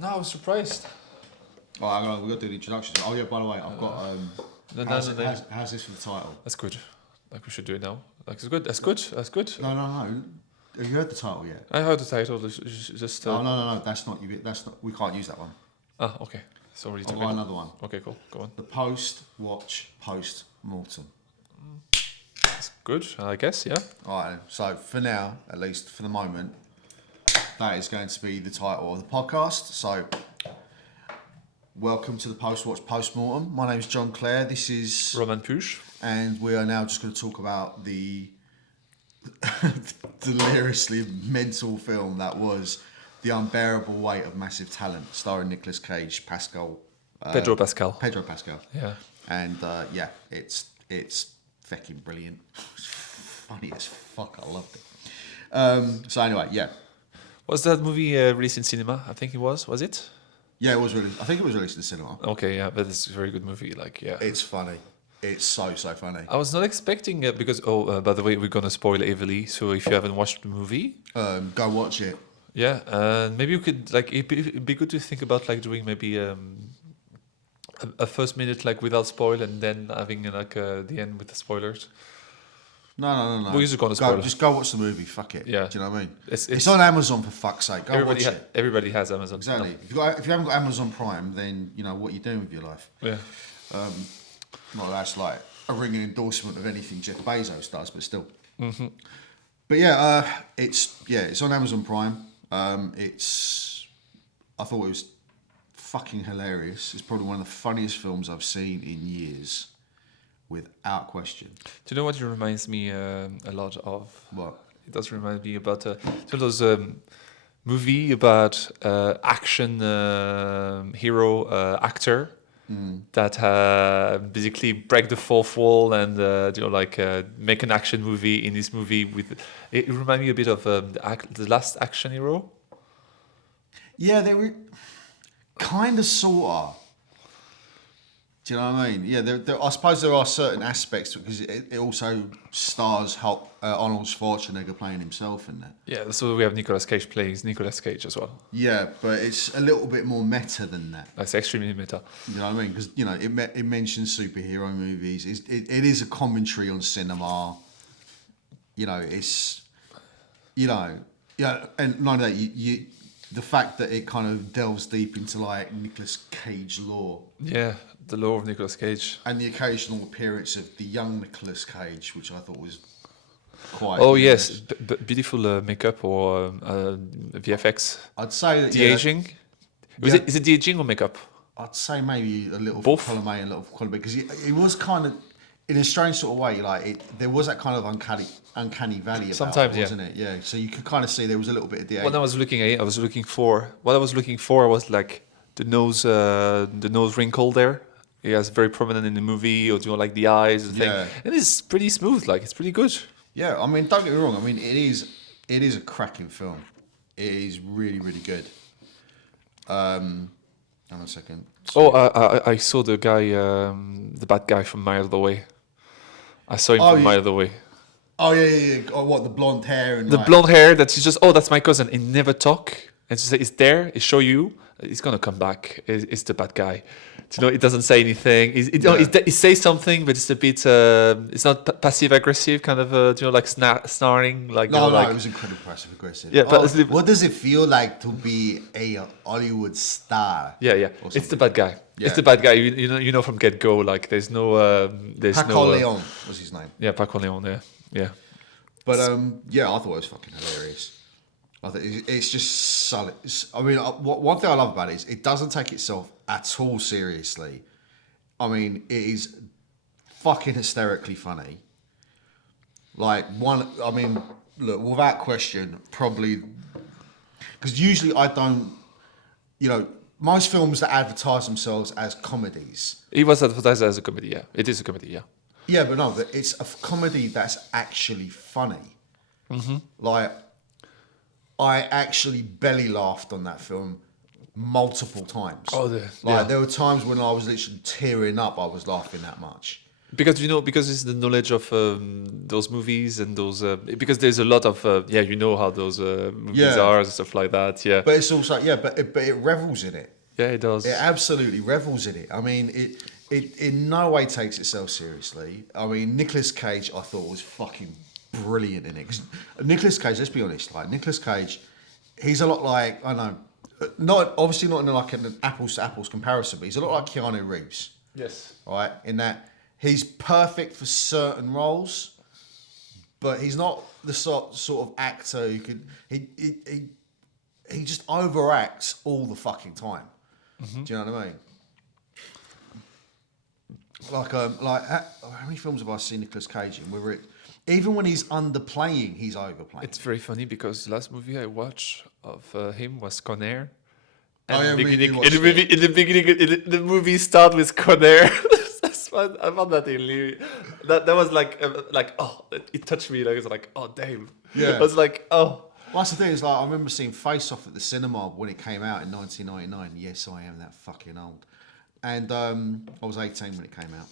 No, I was surprised. Oh, hang on, we've got to do the introductions. Oh yeah, by the way, I've got. How's this for the title? That's good. Like we should do it now. Like it's good. That's good. That's good. No. Have you heard the title yet? I heard the title. Just. No. That's not. We can't use that one. Ah, okay. It's already. I've got another one. Okay, cool. Go on. The Post Watch Post Mortem. That's good. I guess. Yeah. All right. So for now, at least for the moment, that is going to be the title of the podcast. So. Welcome to the Post Watch Post Mortem. My name is John Clare. This is Roman Push. And we are now just going to talk about the deliriously mental film that was The Unbearable Weight of Massive Talent, starring Nic Cage, Pascal. Pedro Pascal. Pedro Pascal. Yeah. And it's fucking brilliant. It's funny as fuck. I loved it. So anyway, yeah. Was that movie released in cinema? I think it was. Was it? Yeah, it was released. I think it was released in the cinema. Okay, yeah, but it's a very good movie. Like, yeah, it's funny. It's so funny. I was not expecting it because by the way, we're gonna spoil heavily. So if you haven't watched the movie, go watch it. Yeah, maybe you could like it'd be good to think about like doing maybe a first minute like without spoil and then having like the end with the spoilers. No. We're just gonna spoil. Just go watch the movie. Fuck it. Yeah. Do you know what I mean? It's on Amazon for fuck's sake. Go watch it. Everybody has Amazon. Exactly. No. If you haven't got Amazon Prime, then you know what you're doing with your life. Yeah. Well, that's like a ringing endorsement of anything Jeff Bezos does, but still. Mm-hmm. But yeah, it's on Amazon Prime. I thought it was fucking hilarious. It's probably one of the funniest films I've seen in years. Without question. Do you know what it reminds me a lot of? What? It does remind me about those movie about action hero actor that basically break the fourth wall and make an action movie in this movie with. It reminds me a bit of the last action hero. Yeah, they were kind of sorta. Do you know what I mean? Yeah, I suppose there are certain aspects because it also stars Arnold Schwarzenegger playing himself in that. Yeah, that's why we have Nicolas Cage playing Nicolas Cage as well. Yeah, but it's a little bit more meta than that. That's extremely meta. You know what I mean? Because it mentions superhero movies. It is a commentary on cinema. It's and not only that you the fact that it kind of delves deep into like Nicolas Cage lore. Yeah. The lore of Nicolas Cage. And the occasional appearance of the young Nicolas Cage, which I thought was quite... Oh, yes. Beautiful makeup or VFX. I'd say... that de-aging? Is it de-aging or makeup? I'd say maybe a little both. Column A and a little column B, because it was kind of, in a strange sort of way, like there was that kind of uncanny valley about sometimes, it, wasn't it? Yeah. So you could kind of see there was a little bit of de-aging. When I was looking at it, what I was looking for was like the nose wrinkle there. He has very prominent in the movie, or like the eyes and thing. And it's pretty smooth, like it's pretty good. Yeah, I mean, don't get me wrong. I mean, it is a cracking film. It is really, really good. Hang on a second. I saw the guy, the bad guy from Mile the Way. I saw him from Mile the Way. Oh yeah. Oh, what, the blonde hair and the blonde hair? That's just that's my cousin. He never talk, and just say it's there. It show you. He's gonna come back. It's the bad guy. It doesn't say anything. He says something, but it's a bit. It's not passive aggressive, kind of. Like snarling. Like no, it was incredibly passive aggressive. Yeah, but what does it feel like to be a Hollywood star? Yeah. It's the bad guy. Yeah. It's the bad guy. You know from get go. Like there's no. Paco Leon was his name. Yeah, Paco Leon. Yeah. But I thought it was fucking hilarious. I think it's just solid. I mean, one thing I love about it is it doesn't take itself at all seriously. I mean, it is fucking hysterically funny. Look, without question, probably... Because usually I don't... most films that advertise themselves as comedies... It was advertised as a comedy, yeah. It is a comedy, yeah. Yeah, but no, it's a comedy that's actually funny. Mm-hmm. Like... I actually belly laughed on that film multiple times. There were times when I was literally tearing up. I was laughing that much. Because because it's the knowledge of those movies and those because there's a lot of how those movies are and stuff like that. Yeah, But it's also but it revels in it. yeah, it does. It absolutely revels in it. I mean, it in no way takes itself seriously. I mean, Nicolas Cage, I thought was fucking brilliant in it. 'Cause Nicolas Cage, let's be honest, like Nicolas Cage, he's a lot like I know, not obviously not in like an apples to apples comparison, but he's a lot like Keanu Reeves. Yes. Right, in that he's perfect for certain roles, but he's not the sort of actor who could he just overacts all the fucking time. Mm-hmm. Do you know what I mean? Like how many films have I seen Nicolas Cage in where even when he's underplaying, he's overplaying. It's very funny because the last movie I watched of him was Con Air. In the beginning, the movie starts with Con Air. I found that hilarious. That was like it touched me. Like it's like, oh damn. Yeah. I was like, oh. Well, that's the thing is like I remember seeing Face Off at the cinema when it came out in 1999. Yes, I am that fucking old. And I was 18 when it came out.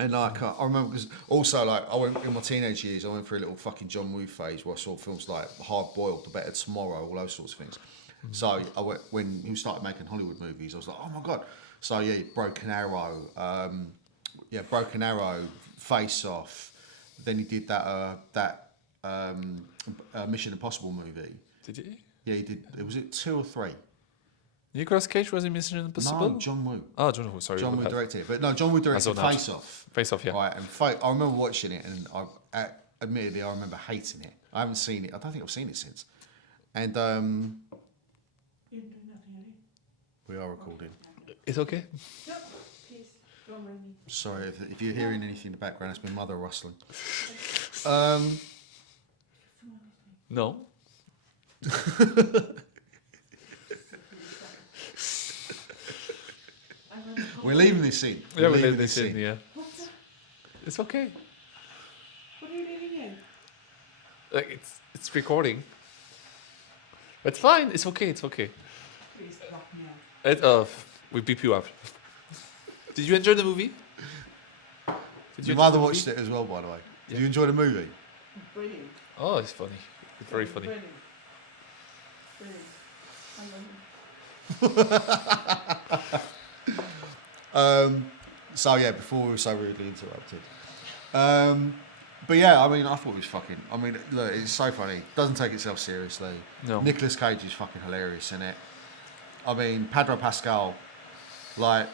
And like I remember because also like I went in my teenage years. I went through a little fucking John Woo phase where I saw films like Hard Boiled, The Better Tomorrow, all those sorts of things. Mm-hmm. So I went, when he started making Hollywood movies, I was like, oh my god. So yeah, Broken Arrow, Face Off. Then he did that Mission Impossible movie. Did he? Yeah, he did. Was it 2 or 3? Nicolas Cage was in Mission Impossible? No, John Woo. Oh, John Woo, sorry. John Woo directed it. But no, John Woo directed Face Off. Face Off, yeah. Right, and I remember watching it, and admittedly, I remember hating it. I haven't seen it. I don't think I've seen it since. And we are recording. It's okay. No, please, don't mind me. Sorry if you're hearing anything in the background. It's my mother rustling. No. We're leaving this in. Yeah, we're leaving this in. Yeah. It's okay. What are you leaving in? Like it's recording. It's fine. It's okay. It's okay. Please block me out. We beep you up. Did you enjoy the movie? Your mother watched it as well, by the way. Did you enjoy the movie? Brilliant. Oh, it's funny. It's very funny. Brilliant. I love it. So yeah, before we were so rudely interrupted. But yeah, I mean, I thought it was fucking. I mean, look, it's so funny. Doesn't take itself seriously. No. Nicolas Cage is fucking hilarious in it. I mean, Pedro Pascal, like.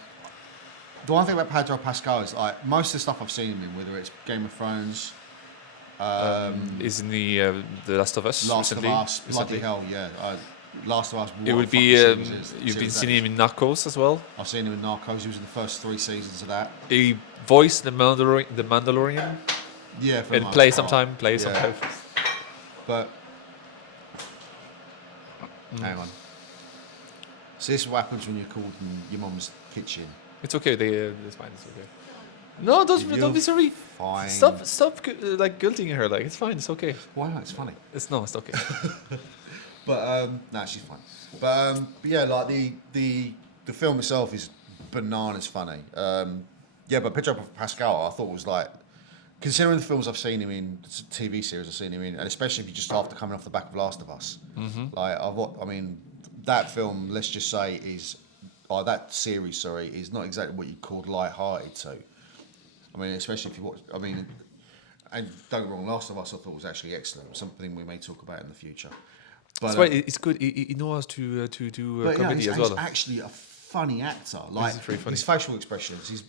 The one thing about Pedro Pascal is like most of the stuff I've seen him in, whether it's Game of Thrones, is in the Last of Us. Last recently, of Us, bloody hell, yeah. Last of Us. It would be. You've been seeing him in Narcos as well. I've seen him in Narcos. He was in the first 3 seasons of that. He voiced the Mandalorian. Yeah, for and play sometime. But hang on. So this is what happens when you're called in your mum's kitchen. It's okay. It's fine. It's okay. No, don't be sorry. Fine. Stop, like guilting her. Like it's fine. It's okay. Why not? It's funny. It's okay. But no, she's fine. But yeah, like the film itself is bananas funny. Yeah, but Pedro Pascal, I thought was like, considering the films I've seen him in, TV series I've seen him in, and especially if you just after coming off the back of Last of Us, like I mean, that film, let's just say that series, is not exactly what you called light-hearted to. I mean, especially if you watch, I mean, and don't get me wrong, Last of Us I thought was actually excellent, something we may talk about in the future. But, that's why it's good. He knows to do comedy as well. He's actually a funny actor. Like his facial expressions, his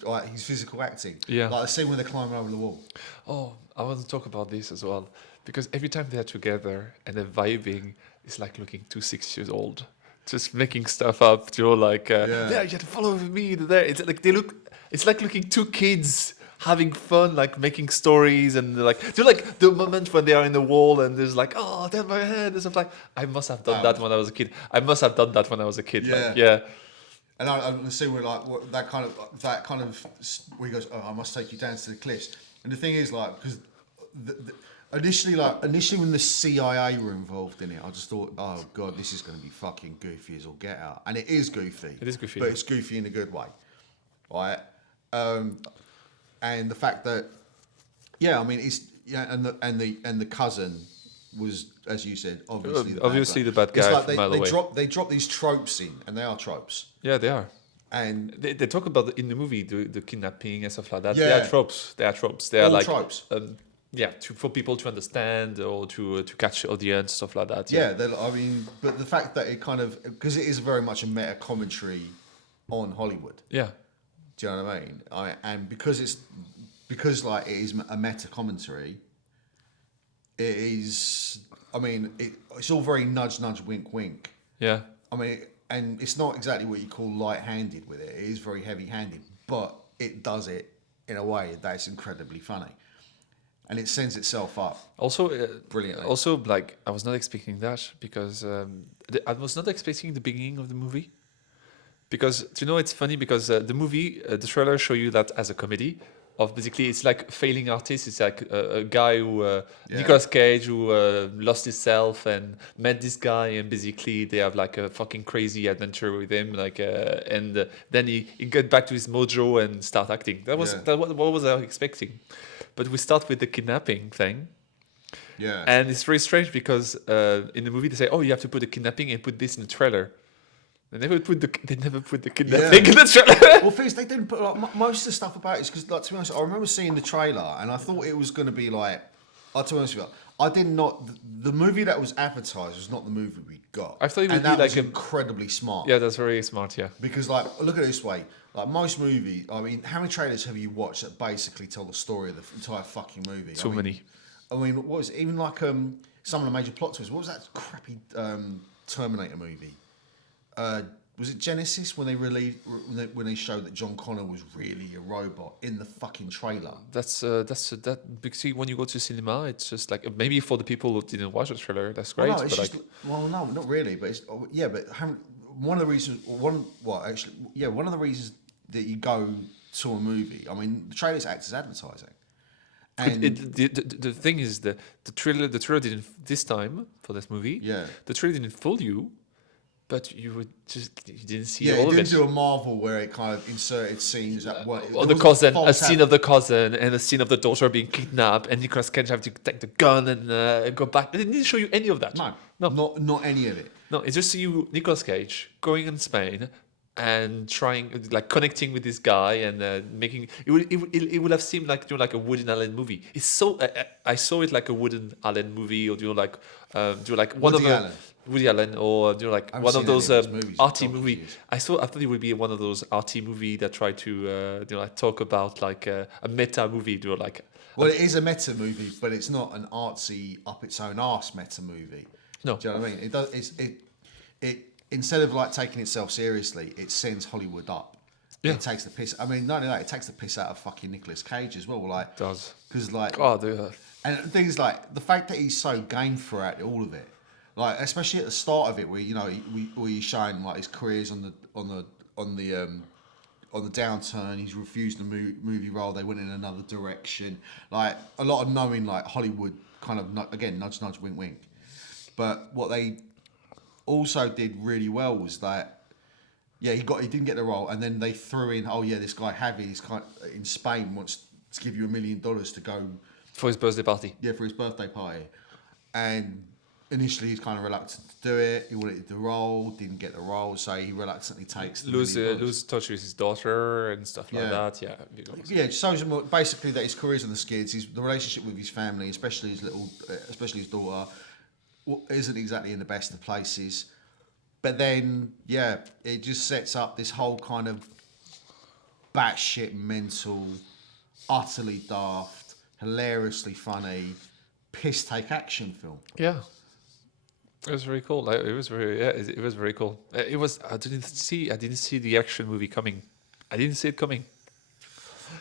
physical acting. Yeah. Like the scene when they're climbing over the wall. Oh, I want to talk about this as well because every time they're together and they're vibing, it's like looking 6 years old. Just making stuff up, like yeah, you have to follow me there. It's like it's like looking 2 kids having fun, like making stories and like the moment when they are in the wall and there's like, oh, damn my head and stuff like. I must have done that when I was a kid. Yeah. And I see where like that kind of where he goes, oh, I must take you down to the cliffs. And the thing is like because initially when the CIA were involved in it, I just thought, oh god, this is going to be fucking goofy as all get out, and it is goofy. It is goofy, but it's goofy in a good way, right? and the fact that, yeah, I mean, it's and the cousin was, as you said, obviously the bad guy. It's like from mile away. they drop these tropes in, and they are tropes. Yeah, they are. And They talk about in the movie the kidnapping and stuff like that. They Yeah. are tropes. They are tropes. They are all like tropes. for people to understand or to catch the audience, stuff like that. Yeah, I mean, but the fact that it kind of, because it is very much a meta commentary on Hollywood. Yeah. Do you know what I mean? And because like it is a meta commentary, it is. I mean, it's all very nudge, nudge, wink, wink. Yeah. I mean, and it's not exactly what you call light-handed with it. It is very heavy-handed, but it does it in a way that's incredibly funny, and it sends itself up. Also, brilliantly. Also, like I was not expecting that because I was not expecting the beginning of the movie. Because it's funny because the movie, the trailer show you that as a comedy of basically it's like failing artist. It's like a guy who Nicolas Cage who lost himself and met this guy, and basically they have like a fucking crazy adventure with him, like and then he got back to his mojo and start acting. That was what was I expecting, but we start with the kidnapping thing. Yeah, and it's very strange because in the movie they say, oh, you have to put the kidnapping and put this in the trailer. They never put the kidnapping in the trailer. Well, things they didn't put like most of the stuff about it is because, like, to be honest, I remember seeing the trailer and I thought it was going to be like. To be honest with you, I did not. The movie that was advertised was not the movie we got. I thought it would and be that like was incredibly smart. Yeah, that's very smart. Yeah, because like look at it this way. Like most movies, I mean, how many trailers have you watched that basically tell the story of the entire fucking movie? Too many. I mean, what was it? Even like some of the major plot twists? What was that crappy Terminator movie? Was it Genesis when they showed that John Connor was really a robot in the fucking trailer? That's because see, when you go to cinema, it's just like maybe for the people who didn't watch the trailer, that's great. Well, no, no, not really. But it's, but one of the reasons that you go to a movie. I mean, the trailers act as advertising. And the thing is the trailer didn't this time for this movie. Yeah, the trailer didn't fool you. But you didn't see all of it. Yeah, it didn't do a Marvel where it kind of inserted scenes that were... Or the cousin, a scene of the cousin and a scene of the daughter being kidnapped and Nicolas Cage have to take the gun and go back. It didn't show you any of that. No, not any of it. No, it's just you, Nicolas Cage, going in Spain and trying, like, connecting with this guy and making... It would have seemed like, like a Woody Allen movie. It's so... I saw it like a Woody Allen movie or one of the... Woody Allen or like one of those arty movies. I thought it would be one of those arty movie that try to like talk about like a meta movie. Well, it is a meta movie, but it's not an artsy up its own arse meta movie. No, do you know what I mean? It does. It instead of like taking itself seriously, it sends Hollywood up. Yeah. It takes the piss. I mean, not only that, it takes the piss out of fucking Nicolas Cage as well. Like, it does, because like, and the thing is like the fact that he's so game throughout all of it. Like especially at the start of it, where where he's showing like his careers on the downturn. He's refused the movie role. They went in another direction. Like a lot of knowing like Hollywood kind of again nudge nudge wink wink. But what they also did really well was that he didn't get the role, and then they threw in this guy Javi is in Spain wants to give you $1 million to go for his birthday party. Yeah, for his birthday party, and. Initially, he's kind of reluctant to do it. He wanted the role, didn't get the role, so he reluctantly takes the lose touch with his daughter and stuff like that. Yeah, it shows him basically that his career's on the skids. The relationship with his family, especially his daughter, isn't exactly in the best of places. But then, it just sets up this whole kind of batshit mental, utterly daft, hilariously funny, piss take action film. Yeah. It was very cool. It was very cool. It was. I didn't see the action movie coming. I didn't see it coming.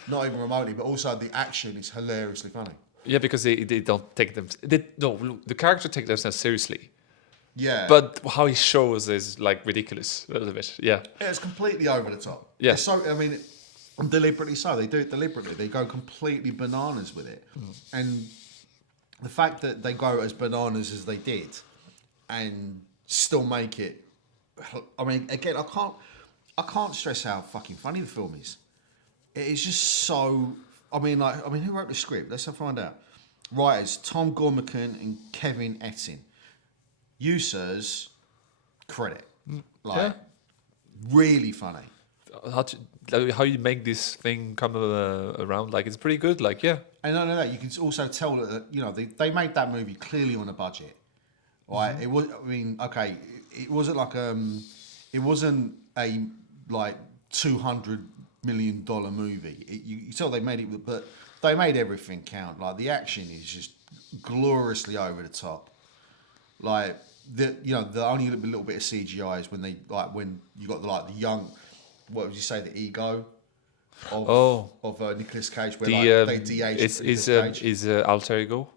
Not even remotely. But also the action is hilariously funny. Yeah, because they don't take them. The character take themselves seriously. Yeah. But how he shows is like ridiculous a little bit. Yeah. Yeah, it's completely over the top. Yeah. So I mean, deliberately so. They do it deliberately. They go completely bananas with it, and the fact that they go as bananas as they did. And still make it. I mean, again, I can't stress how fucking funny the film is. It is just so I mean, who wrote the script? Let's find out. Writers Tom Gormican and Kevin Etting. Users credit. Like, really funny. How you make this thing come around? Like, it's pretty good. Like, yeah. And not only that, you can also tell that they made that movie clearly on a budget, right? It was. I mean, okay, it wasn't like it wasn't a like $200 million movie. You tell they made it, but they made everything count. Like the action is just gloriously over the top. Like the only little bit of CGI is when when you got the young, what would you say, the ego of Nicolas Cage, where they de-aged Nicolas Cage. Is alter ego?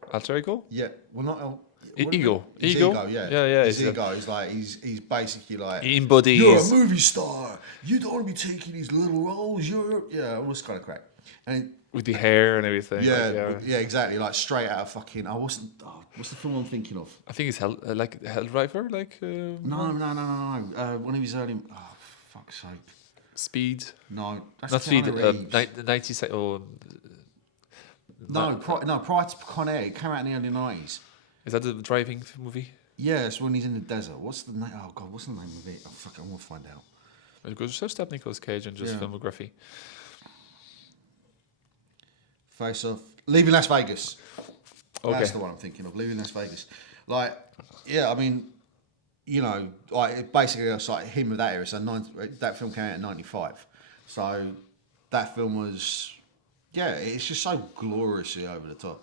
Yeah, well not. Ego. His Ego. Yeah. His ego is like he's basically like, he embodies. You're a movie star. You don't want to be taking these little roles. All this kind of crap. And with the hair and everything. Yeah, exactly. Like straight out of fucking. What's the film I'm thinking of? I think it's Helldiver. No. One of his early. Oh, fuck's sake. Speed. No, that's not Speed. Reeves. 90. Prior to Con Air, it came out in the early 90s. Is that the driving movie? Yeah, it's when he's in the desert. What's the name? Oh God, what's the name of it? Oh fuck, I want to find out. Go search up Nicolas Cage and just filmography. Face Off. Leaving Las Vegas. Okay. That's the one I'm thinking of. Leaving Las Vegas. Like, yeah, I mean, like basically it's like him of that era. So that film came out in '95. So that film was, it's just so gloriously over the top.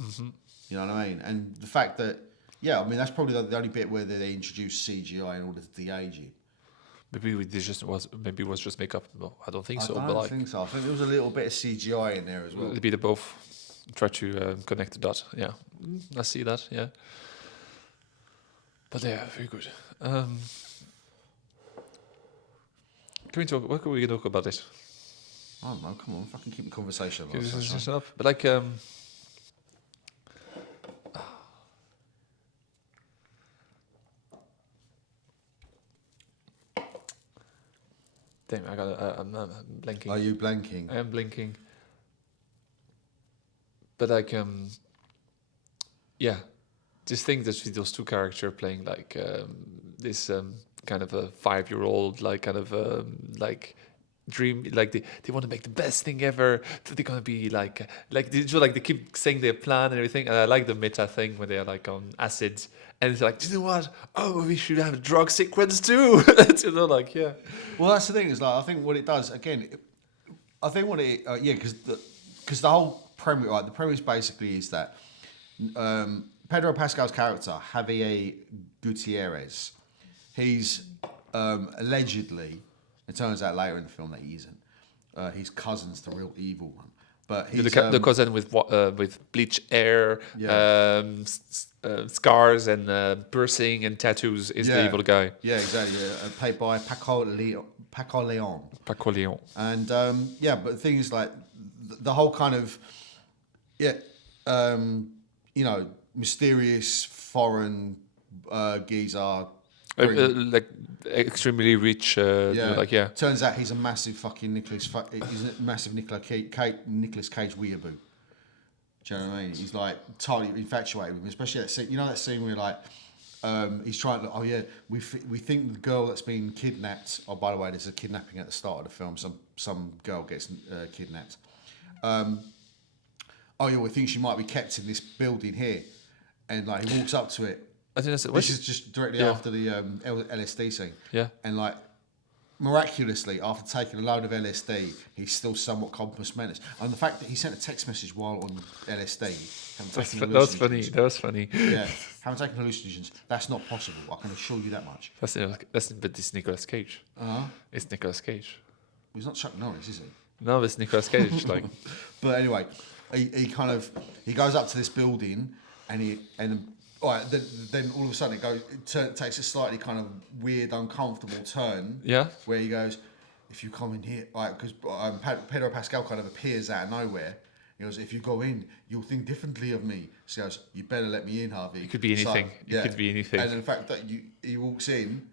Mm-hmm. You know what I mean? And the fact that, that's probably the only bit where they introduced CGI in order to de-age it. Maybe it was just makeup. No, I don't think so. I don't think so. I think there was a little bit of CGI in there as well. Maybe they both try to connect the dot. Yeah, I see that. Yeah, but yeah, very good. Can we talk? What can we talk about this? I don't know. Come on, fucking keep the conversation. Up. But like, damn, I'm blanking. Are you blanking? I am blinking. But like, this thing that those two characters playing like this kind of a 5-year-old, like kind of like dream, like they want to make the best thing ever. So they're gonna be like they keep saying their plan and everything. And I like the meta thing when they're like on acid and it's like, do you know what? Oh, we should have a drug sequence too. Like, yeah. Well, that's the thing. Is like I think what it does again. I think what it because the whole premise, right? The premise basically is that Pedro Pascal's character Javier Gutierrez, he's allegedly. It turns out later in the film that he isn't. His cousin's the real evil one. But he's the cousin with bleach hair, scars and piercing and tattoos is the evil guy. Yeah, exactly. Played by Paco Leon. Paco Leon. And but the thing is, like, the whole kind of mysterious foreign geezer. Like extremely rich. Turns out he's a massive fucking Nicolas Cage weeaboo. Do you know what I mean? He's like totally infatuated with him, especially that scene. You know that scene where like he's trying to. We think the girl that's been kidnapped. Oh, by the way, there's a kidnapping at the start of the film. Some girl gets kidnapped. We think she might be kept in this building here, and like he walks up to it. I think this is just directly after the LSD scene. Yeah. And like, miraculously, after taking a load of LSD, he's still somewhat compos mentis. And the fact that he sent a text message while on LSD. That was funny. Yeah. Haven't taken hallucinogens. That's not possible. I can assure you that much. But it's Nicolas Cage. It's Nicolas Cage. He's not Chuck Norris, is he? No, it's Nicolas Cage. Like. But anyway, he goes up to this building and then all of a sudden it takes a slightly kind of weird, uncomfortable turn. Yeah. Where he goes, if you come in here, because Pedro Pascal kind of appears out of nowhere. He goes, if you go in, you'll think differently of me. So he goes, you better let me in, Harvey. It could be anything. So, It could be anything. And the fact that he walks in,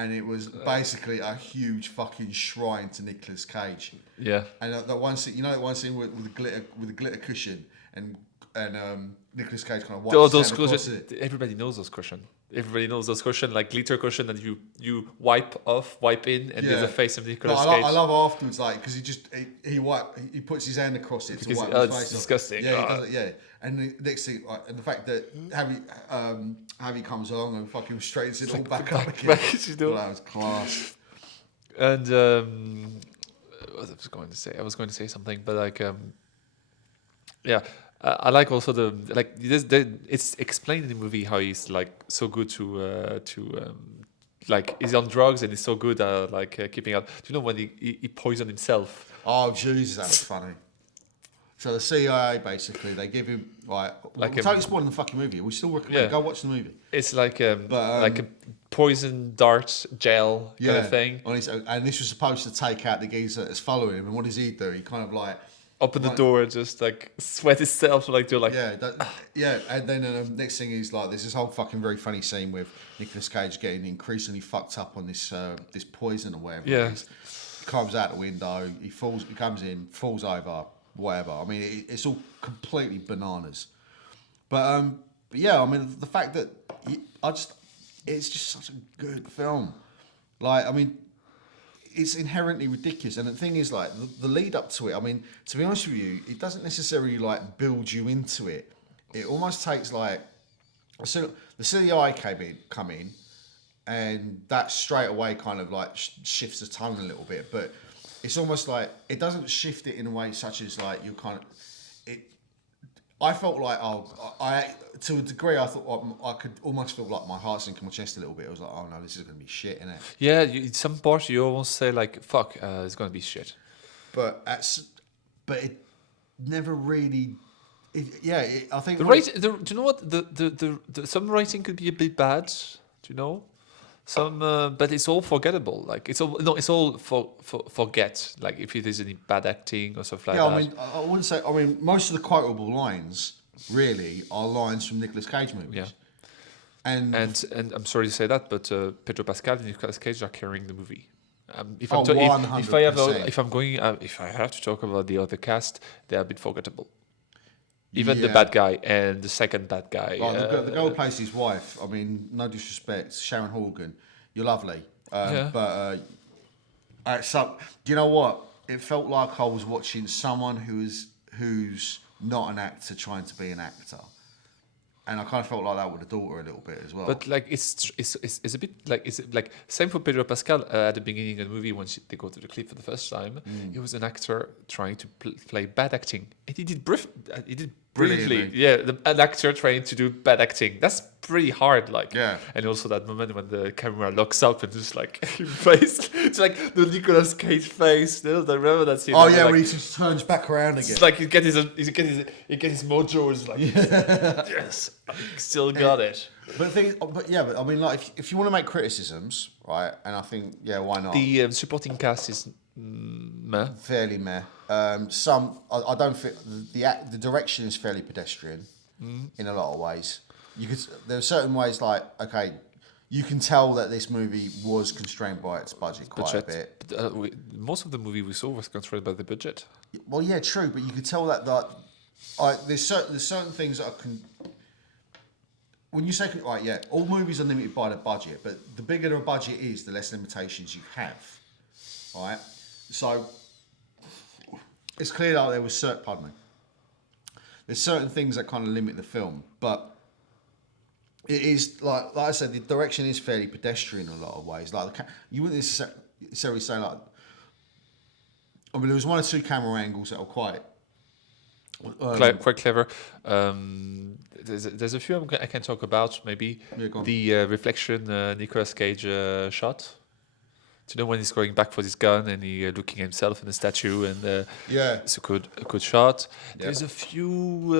and it was basically a huge fucking shrine to Nicolas Cage. Yeah. And that one scene, you know, that one scene with the glitter cushion, and Nicolas Cage kind of wipes his hand across it. Everybody knows those cushion. Everybody knows those cushion, like glitter cushion that you wipe in, and there's a face of Nicolas Cage. I love afterwards, like, because he puts his hand across it to wipe his face. It's disgusting. Yeah, he does it. Yeah, and the next thing, and the fact that Javi comes along and fucking straightens it all back up again. That was class. And what I was going to say something, but like, yeah. I like also it's explained in the movie how he's like so good to like he's on drugs and he's so good at keeping up. Do you know when he poisoned himself? Oh Jesus, that was funny. So the CIA basically they give him we'll totally spoiling the fucking movie. We still recommend go watch the movie. It's like a poison dart gel kind of thing. And this was supposed to take out the geezer that's following him. And what does he do? He kind of like open the door and just like sweat himself and and then next thing is like there's this whole fucking very funny scene with Nicolas Cage getting increasingly fucked up on this this poison or whatever. Yeah. He comes out the window, he comes in, falls over, whatever. I mean it's all completely bananas. But yeah, I mean the fact that it's just such a good film. Like, I mean, it's inherently ridiculous, and the thing is, like, the lead up to it, I mean, to be honest with you, it doesn't necessarily like build you into it. It almost takes like, so the CIA come in, and that straight away kind of like shifts the tone a little bit, but it's almost like it doesn't shift it in a way such as like you kind of it. I felt like I to a degree I thought I could almost feel like my heart sink in my chest a little bit. I was like, oh no, this is going to be shit, isn't it? Yeah, in some parts you almost say like, fuck, it's going to be shit. But it never really. I think do you know what the some writing could be a bit bad. Do you know? Some, but it's all forgettable. Like it's all forget. Like if it is any bad acting or stuff like that. Yeah, I mean, I wouldn't say. I mean, most of the quotable lines really are lines from Nicolas Cage movies. Yeah. And I'm sorry to say that, but Pedro Pascal and Nicolas Cage are carrying the movie. If I have to talk about the other cast, they are a bit forgettable. Even the bad guy and the second bad guy. Well, the girl who plays his wife, I mean, no disrespect, Sharon Horgan, you're lovely. But do you know what? It felt like I was watching someone who's not an actor trying to be an actor. And I kind of felt like that with the daughter a little bit as well. But like it's a bit like it's like same for Pedro Pascal at the beginning of the movie when they go to the clip for the first time. He was an actor trying to play bad acting, and he did brilliantly. Yeah, an actor trying to do bad acting. That's pretty hard. Like, and also that moment when the camera locks up and just like face, it's like the Nicolas Cage face. I remember that scene. Oh yeah, when he just turns back around again. It's like he get his mojo. It's like yes, I still got it. But I mean, like if you want to make criticisms, right? And I think why not? The supporting cast is meh. Fairly meh. I don't think the direction is fairly pedestrian in a lot of ways. There are certain ways like you can tell that this movie was constrained by its budget quite a bit. But, most of the movie we saw was constrained by the budget. Well, yeah, true, but you could tell that there's certain things that when you say all movies are limited by the budget, but the bigger the budget is, the less limitations you have. Right, so it's clear that there's certain things that kind of limit the film, but it is like I said, the direction is fairly pedestrian in a lot of ways. Like you wouldn't necessarily say like, I mean, there was one or two camera angles that were quite clever. There's a few I can talk about. Maybe the reflection Nicolas Cage shot. Do you know when he's going back for his gun and he looking at himself in the statue and it's a good shot. Yeah. There's a few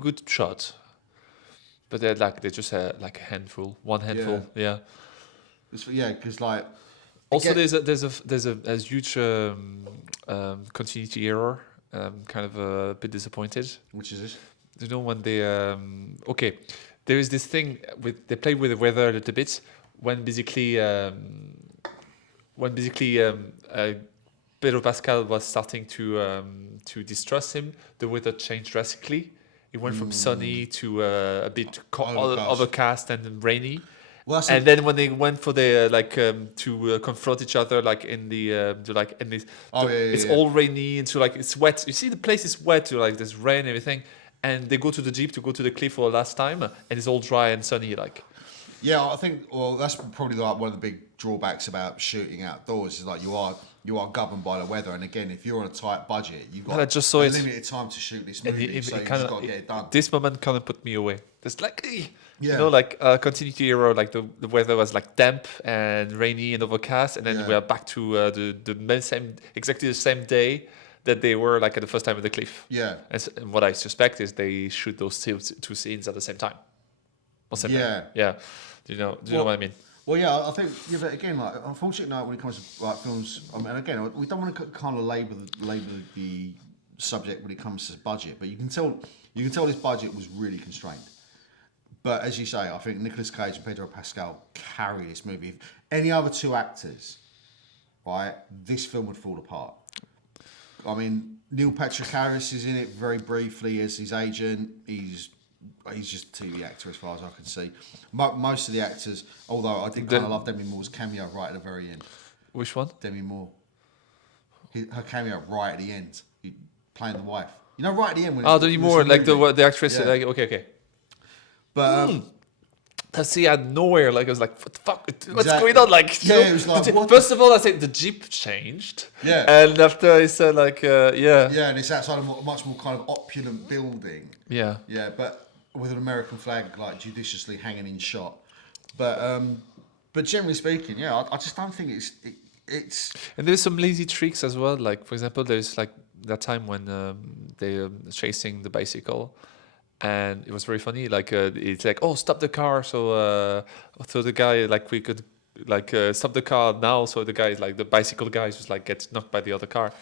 good shots, but they're just like a handful, one handful. Yeah. Because like also there's a huge continuity error. Kind of a bit disappointed. Which is this? You know when they there is this thing they play with the weather a little bit. when basically Pedro Pascal was starting to distrust him, the weather changed drastically. It went from sunny to a bit overcast and then rainy. Well, And then when they went for the to confront each other, like in the it's all rainy and so like it's wet. You see, the place is wet. So like there's rain and everything, and they go to the jeep to go to the cliff for the last time, and it's all dry and sunny. Like, yeah, I think. Well, that's probably like one of the big drawbacks about shooting outdoors is like you are governed by the weather. And again, if you're on a tight budget, you've got I just saw limited time to shoot this movie, so you've just got to get it done. This moment kind of put me away. It's like, Yeah. you know, like continuity error. Like the weather was like damp and rainy and overcast, and then we are back to exactly the same day that they were like at the first time at the cliff. Yeah. And what I suspect is they shoot those two scenes at the same time. Or same day. Yeah. Do you know what I mean? Well, yeah, I think, but again, like, unfortunately, when it comes to like films, I mean, and again, we don't want to kind of label the subject when it comes to budget, but you can tell this budget was really constrained. But as you say, I think Nicolas Cage and Pedro Pascal carry this movie. If any other two actors, right, this film would fall apart. I mean, Neil Patrick Harris is in it very briefly as his agent. He's just a TV actor as far as I can see. Most of the actors, although I did kind of love Demi Moore's cameo right at the very end. Which one? Demi Moore. Her cameo right at the end, playing the wife. You know, right at the end. When Demi Moore, like the actress. Yeah. Like, okay. But see, out of nowhere, like I was like, what the fuck? What's going on? Like, it was like, what first of all, I said the Jeep changed. Yeah. And after I said like, Yeah, and it's outside a much more kind of opulent building. Yeah. Yeah, but with an American flag like judiciously hanging in shot. But generally speaking, yeah, I just don't think it's. And there's some lazy tricks as well. Like for example, there's like that time when they're chasing the bicycle. And it was very funny. Like it's like, oh, stop the car. So the guy like we could like stop the car now. So the guy like the bicycle guy just like gets knocked by the other car.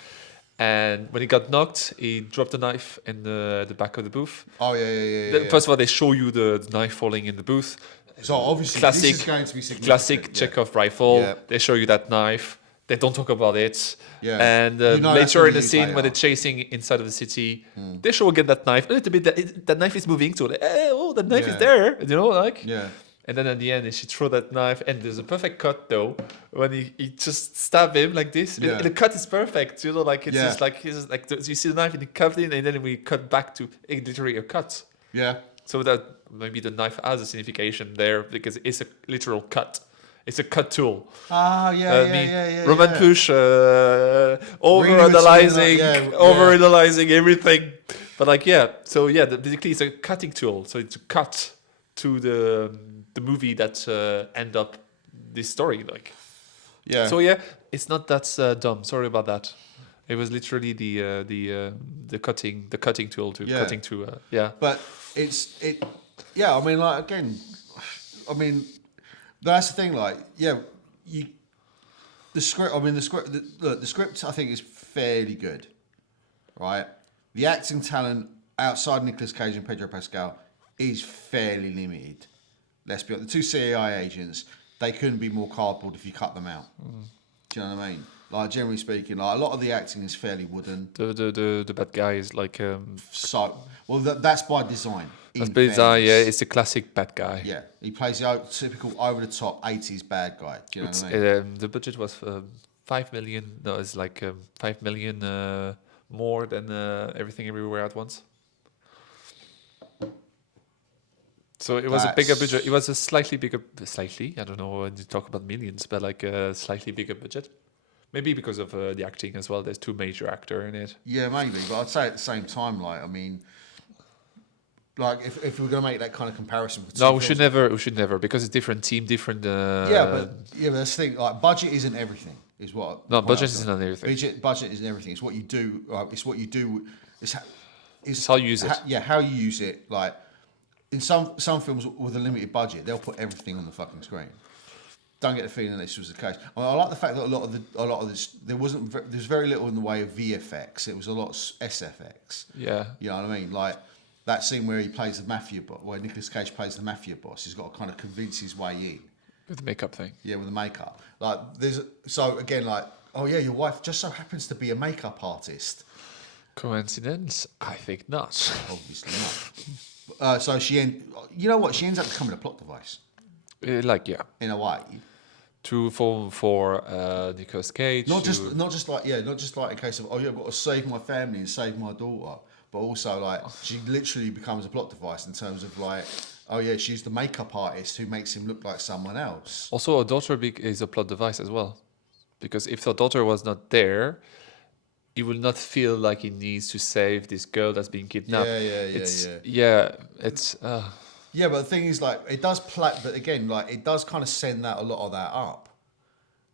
And when he got knocked, he dropped the knife in the back of the booth. Oh yeah. First of all, they show you the knife falling in the booth. So obviously, classic, this is going to be significant. Classic Chekhov rifle. Yeah. They show you that knife. They don't talk about it. Yeah. And later in the scene when they're chasing inside of the city, they show again that knife. A little bit that knife is moving, so like, that knife is there. You know, like. Yeah. And then at the end, she throw that knife, and there's a perfect cut though when he just stab him like this. Yeah. And the cut is perfect, you know, like it's Yeah. just like he's like you see the knife and he cut in, and then we cut back to literally a cut. Yeah. So that maybe the knife has a signification there because it's a literal cut. It's a cut tool. Ah, yeah. Roman push, over-analyzing everything. But like, basically it's a cutting tool. So it's a cut to the movie that end up this story. Like, Yeah. so it's not that dumb. Sorry about that. It was literally the cutting tool to cutting to But I mean, like again, that's the thing. Like, the script I think is fairly good, right? The acting talent outside Nicolas Cage and Pedro Pascal is fairly limited. Let's be honest. The two CIA agents, they couldn't be more cardboard if you cut them out. Do you know what I mean? Like, generally speaking, like a lot of the acting is fairly wooden. The bad guy is like That's by design. That's by design. Yeah, it's a classic bad guy. Yeah, he plays the typical over-the-top 80s bad guy. Do you know what I mean? The budget was 5 million. No, it's like 5 million more than Everything Everywhere at Once. So it was a bigger budget. It was a slightly bigger. I don't know when you talk about millions, but like a slightly bigger budget. Maybe because of the acting as well. There's two major actors in it. Yeah, maybe. But I'd say at the same time, like, I mean, like if we're going to make that kind of comparison. We should never, because it's different team, different. But that's the thing. Like, budget isn't everything. Is what? No, budget isn't everything. Budget isn't everything. It's what you do. It's what you do. It's how you use it. How you use it. Like, in some films with a limited budget, they'll put everything on the fucking screen. Don't get the feeling this was the case. I mean, I like the fact that a lot of this there's very little in the way of VFX. It was a lot of SFX. Yeah. You know what I mean? Like that scene where he plays the mafia boss, where Nicolas Cage plays the mafia boss. He's got to kind of convince his way in. With the makeup thing. Yeah, with the makeup. Like, so again, like, oh yeah, your wife just so happens to be a makeup artist. Coincidence? I think not. Obviously not. So you know what? She ends up becoming a plot device in a way. For Nicolas Cage. Not just like a case of, oh yeah, I've got to save my family and save my daughter, but also like she literally becomes a plot device in terms of like, oh yeah, she's the makeup artist who makes him look like someone else. Also, her daughter is a plot device as well, because if her daughter was not there, he will not feel like he needs to save this girl that's being kidnapped. Yeah, but the thing is, like, it does play, but again, like, it does kind of send that a lot of that up.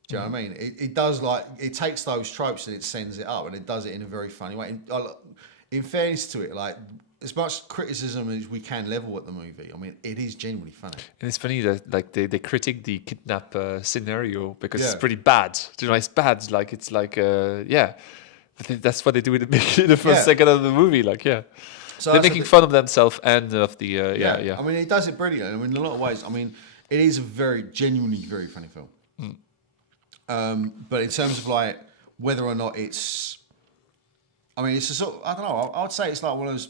Do you know what I mean? It does, like, it takes those tropes and it sends it up, and it does it in a very funny way. In fairness to it, like, as much criticism as we can level at the movie, I mean, it is genuinely funny. And it's funny that like they critique the kidnap scenario because it's pretty bad. Do you know, it's bad. Like it's like But that's what they do in the first second of the movie. Like so they're making fun of themselves and of the I mean, it does it brilliantly. I mean, in a lot of ways, I mean, it is a genuinely very funny film. But in terms of like whether or not it's, I mean, it's a sort of, I don't know, I would say it's like one of those,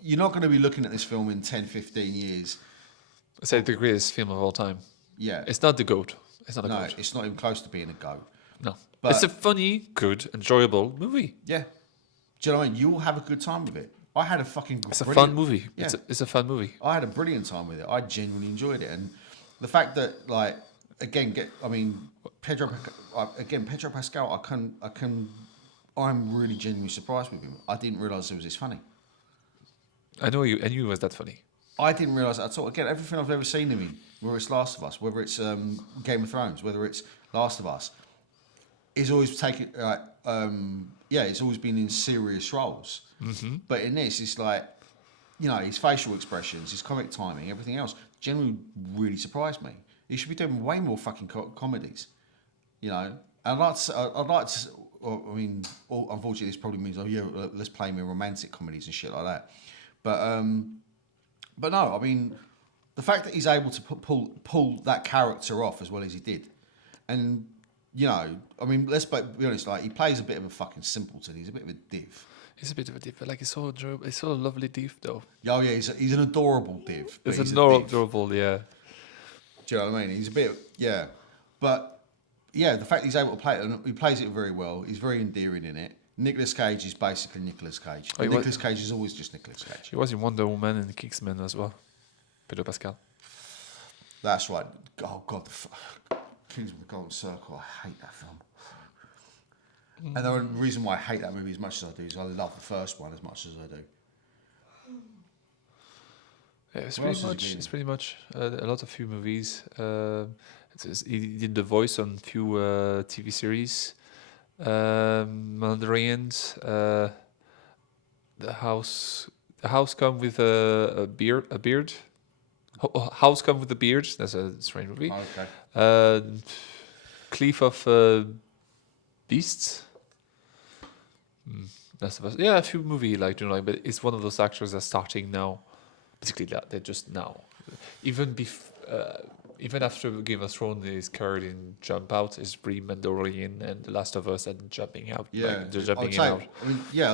you're not going to be looking at this film in 10, 15 years. I'd say the greatest film of all time. Yeah. It's not the GOAT. It's not a GOAT. No, it's not even close to being a GOAT. No. But it's a funny, good, enjoyable movie. Yeah. Do you know what I mean? You'll have a good time with it. I had a fucking It's a fun movie. Yeah. It's a fun movie. I had a brilliant time with it. I genuinely enjoyed it. And the fact that, like, again, Pedro Pascal, I'm really genuinely surprised with him. I didn't realise it was this funny. I knew he was that funny. I didn't realise that at all. Again, everything I've ever seen him in, whether it's Last of Us, whether it's Game of Thrones, whether it's Last of Us, he's always he's always been in serious roles. Mm-hmm. But in this, it's like, you know, his facial expressions, his comic timing, everything else, generally really surprised me. He should be doing way more fucking comedies, you know. I'd like to. I mean, unfortunately, this probably means, let's play me romantic comedies and shit like that. But no, I mean, the fact that he's able to pull that character off as well as he did, and you know, I mean, let's be honest, like, he plays a bit of a fucking simpleton. He's a bit of a div. He's a bit of a div, but like he's so a lovely div though. Oh yeah, he's an adorable div. He's adorable, yeah. Do you know what I mean? He's a bit, yeah. But yeah, the fact he's able to play it, and he plays it very well. He's very endearing in it. Nicolas Cage is basically Nicolas Cage. Nicolas Cage is always just Nicolas Cage. He was in Wonder Woman and Kingsman as well. Pedro Pascal. That's right. Oh God, Kings of the Golden Circle. I hate that film. And the reason why I hate that movie as much as I do is I love the first one as much as I do. Yeah, it's pretty much a lot of few movies. He did the voice on few TV series. Mandalorians. The house come with a beard. House come with a beard. That's a strange movie. Oh, okay. Cleave of Beasts. That's a few movie but it's one of those actors that's starting now. Basically, they're just now. Even after Game of Thrones, his career in jump out is pretty Mandalorian and The Last of Us and jumping out. Yeah, out. I'd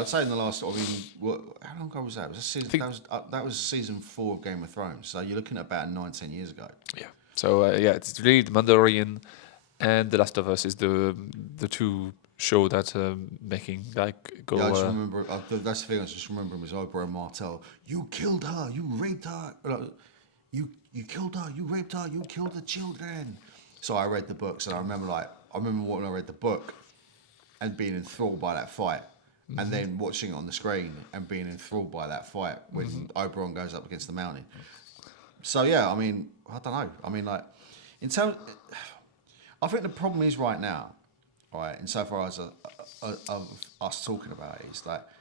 say in the last. How long ago was that? That was season 4 of Game of Thrones. So you're looking at about 9-10 years ago. Yeah. So it's really the Mandalorian and The Last of Us is the two show that making like go. Yeah, I just remember. That's the thing. I just remember was Oberyn Martell. You killed her. You raped her. You killed her. You raped her. You killed the children. So I read the books, and I remember when I read the book, and being enthralled by that fight, and then watching it on the screen and being enthralled by that fight when Oberyn goes up against the mountain. So yeah, I mean, I don't know. I mean, like, in terms, I think the problem is right now. Right, insofar as of us talking about it, is that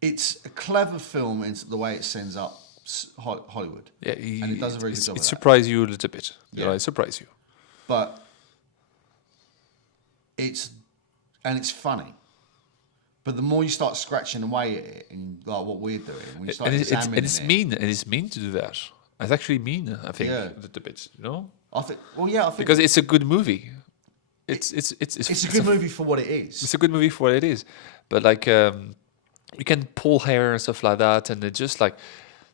it's a clever film in the way it sends up Hollywood. Yeah, and it does a very good job. It surprised you a little bit. Yeah, it surprised you. But it's funny. But the more you start scratching away at it, and like what we're doing, when you start examining it's mean to do that. It's actually mean, I think, Yeah. a little bit, you know? I think Because it's a good movie. It's it's a good movie for what it is. It's a good movie for what it is, but like you can pull hair and stuff like that, and it just like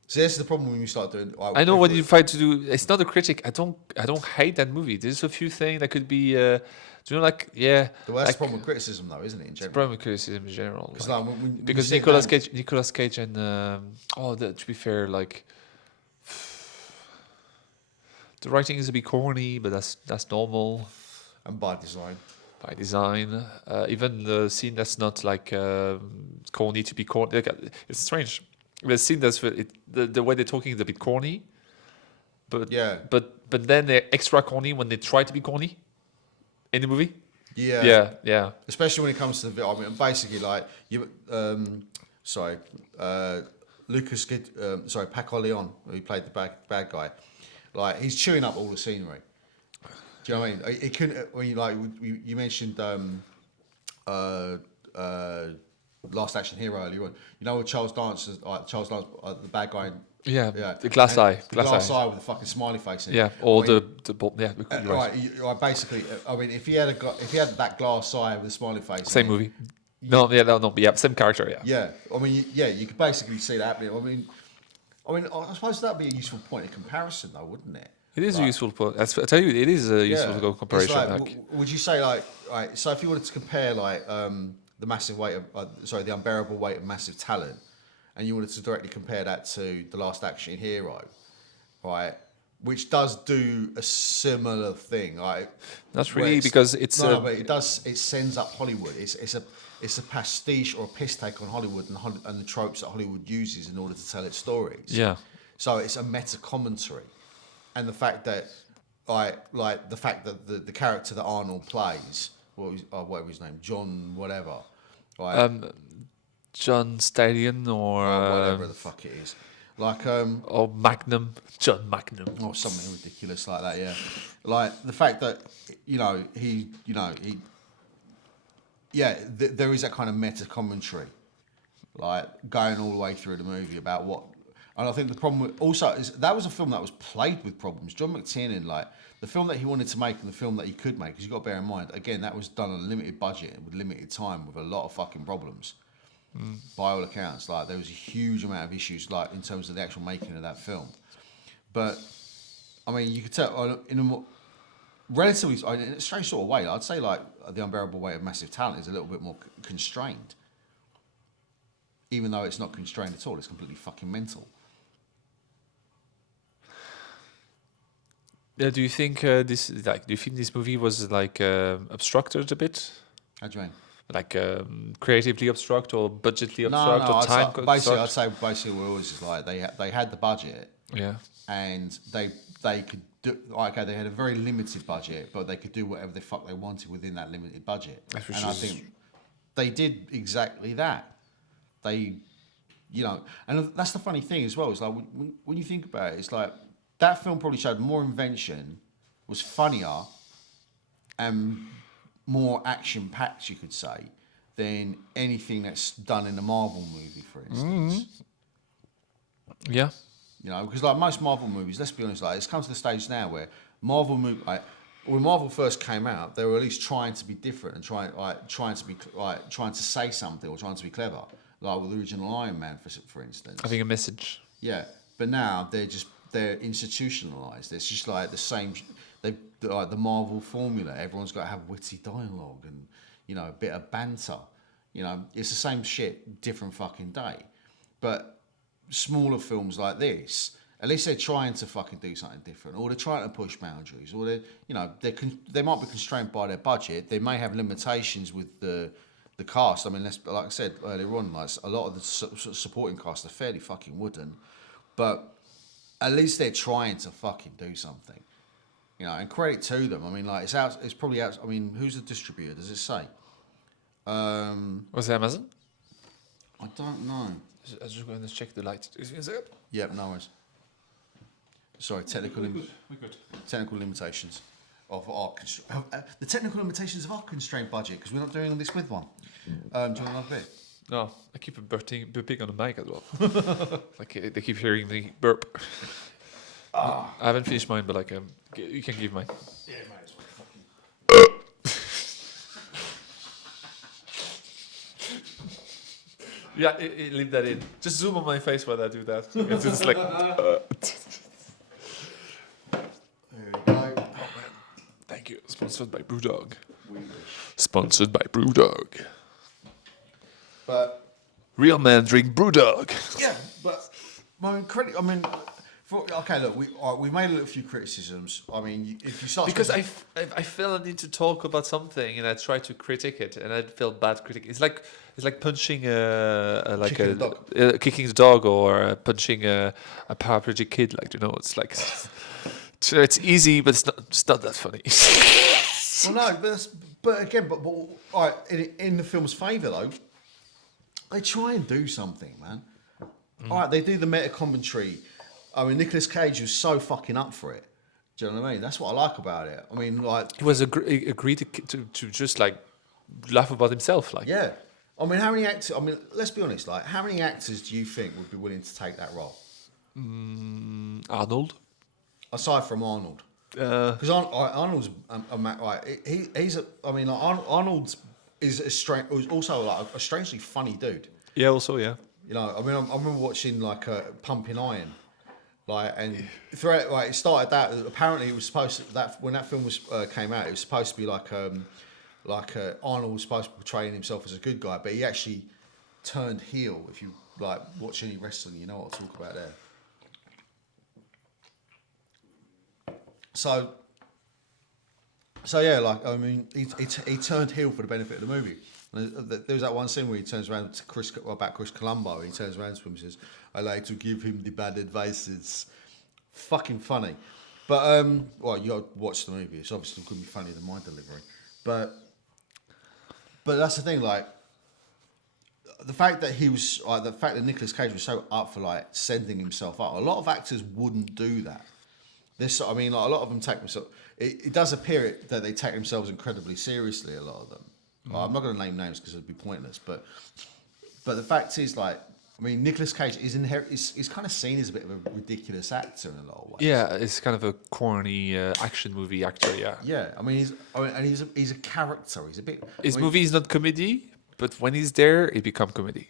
So this is the problem when you start doing. I know what you try to do. It's not a critic. I don't hate that movie. There's a few things that could be. Do you know, like Well, that's like, the problem with criticism, though, isn't it? In it's general, problem with criticism in general. because Like, when you because sit down- Nicolas Cage, and to be fair, like the writing is a bit corny, but that's normal and by design, by design. Even the scene that's not like corny to be corny, like, it's strange. The scene the way they're talking is a bit corny, but Yeah. but then they're extra corny when they try to be corny in the movie. yeah, Yeah. especially when it comes to the. I mean, basically, like you, Paco Leon, who played the bad guy, like he's chewing up all the scenery. Do you know what I mean? It couldn't. When you mentioned Last Action Hero earlier on. You know, with Charles Dance, the bad guy. The glass And eye, the glass glass eye. eye with the fucking smiley face in it. Yeah, or I mean, you're right. right. Basically, I mean, if he had that glass eye with a smiley face, Same in it, movie. No, but yeah, same character. Yeah. Yeah, I mean, you could basically see that happening. I mean, I suppose that'd be a useful point of comparison, though, wouldn't it? It is a Like, useful point. I tell you, it is a useful It's comparison. like, Like, would you say like, right? So if you wanted to compare like the massive weight of, the unbearable weight of massive talent, and you wanted to directly compare that to the Last Action Hero, right? Which does do a similar thing, right? not Where really, because it's no, but it does. It sends up Hollywood. It's a pastiche or a piss take on Hollywood and the tropes that Hollywood uses in order to tell its stories. yeah. So it's a meta commentary, and the fact that, like the fact that the character that Arnold plays, whatever his name, John whatever, right? John Stallion or Whatever the fuck it is, like or Magnum, John Magnum. or something ridiculous like that. Yeah, like the fact that he there is that kind of meta commentary, like going all the way through the movie about what. And I think the problem also is that was a film that was plagued with problems. John McTiernan, like the film that he wanted to make and the film that he could make, because you've got to bear in mind, again, that was done on a limited budget and with limited time with a lot of fucking problems. By all accounts, like there was a huge amount of issues, like in terms of the actual making of that film. But I mean, you could tell in a more relatively, in a strange sort of way, I'd say like the unbearable weight of massive talent is a little bit more constrained. Even though it's not constrained at all, it's completely fucking mental. Yeah, do you think do you think this movie was like obstructed a bit, How do you mean? like creatively obstruct or budgetly No, obstruct or time basically, I'd obstruct? say basically what it was is like they had the budget Yeah, and they could do, okay, they had a very limited budget, but they could do whatever the fuck they wanted within that limited budget. Which And I is- think they did exactly that. They, and that's the funny thing as well. It's like when you think about it, it's like that film probably showed more invention, was funnier, and more action packed, you could say, than anything that's done in a Marvel movie, for instance. yeah, Because like most Marvel movies, let's be honest, like it's come to the stage now where when Marvel first came out, they were at least trying to be different and trying to say something or trying to be clever, like with the original Iron Man, for instance. having a message. Yeah, but now they're institutionalized. It's just like the same. Like the Marvel formula. Everyone's got to have witty dialogue and a bit of banter. It's the same shit, different fucking day. But smaller films like this, at least they're trying to fucking do something different, or they're trying to push boundaries, or they might be constrained by their budget. They may have limitations with the cast. I mean, like I said earlier on, like a lot of the supporting cast are fairly fucking wooden, but at least they're trying to fucking do something. And credit to them. I mean, like it's probably out. I mean, who's the distributor? Does it say? Was it Amazon? I don't know. I was just going to check the light. Is it? Yep, no worries. Sorry, technical limitations of our the technical limitations of our constrained budget, because we're not doing this with one. Do you want another bit? No, I keep burping on the mic as well. Like they keep hearing me burp. I haven't finished mine, but like you can give mine. Yeah, mate. It's fucking... Yeah, leave that in. Just zoom on my face while I do that. It's just like. There we go. Thank you. Sponsored by Brewdog. We wish. Sponsored by Brewdog. But Real men drink Brewdog. yeah, but okay, look, we made a few criticisms. I mean, if you start Because I feel I need to talk about something and I try to critique it and I feel bad critiquing. It's like punching kicking the dog or punching a paraplegic kid. Like it's like it's easy, but it's not that funny. well, no, but again, all right, in the film's favour though, they try and do something, man. All right, they do the meta commentary. I mean, Nicolas Cage was so fucking up for it. Do you know what I mean? That's what I like about it. I mean, like... He was agreed to just, like, laugh about himself. Like. Yeah. I mean, how many actors... I mean, let's be honest. Like, how many actors do you think would be willing to take that role? Arnold? Aside from Arnold. Because Arnold's... Arnold was also, like, a strangely funny dude. Yeah, also, yeah. You know, I mean, I remember watching, like, Pumping Iron. Like, and throughout, like, it started that. Apparently, it was supposed to, that when that film was came out, it was supposed to be like Arnold was supposed to be portraying himself as a good guy, but he actually turned heel. If you like watch any wrestling, you know what I talk about there. So yeah, like I mean, he turned heel for the benefit of the movie. And there was that one scene where he turns around to Chris Colombo. And he turns around to him and says, "I like to give him the bad advice." It's fucking funny, but well, you got to watch the movie. It's obviously going to be funnier than my delivery, but that's the thing. Like the fact that Nicolas Cage was so up for like sending himself up. A lot of actors wouldn't do that. I mean, like a lot of them take themselves. It does appear that they take themselves incredibly seriously. A lot of them. I'm not going to name names because it'd be pointless, but the fact is, like, I mean, Nicolas Cage is kind of seen as a bit of a ridiculous actor in a lot of ways. Yeah, it's kind of a corny action movie actor. Yeah. Yeah, I mean, he's a character. He's a bit. His movie is not comedy, but when he's there, it becomes comedy.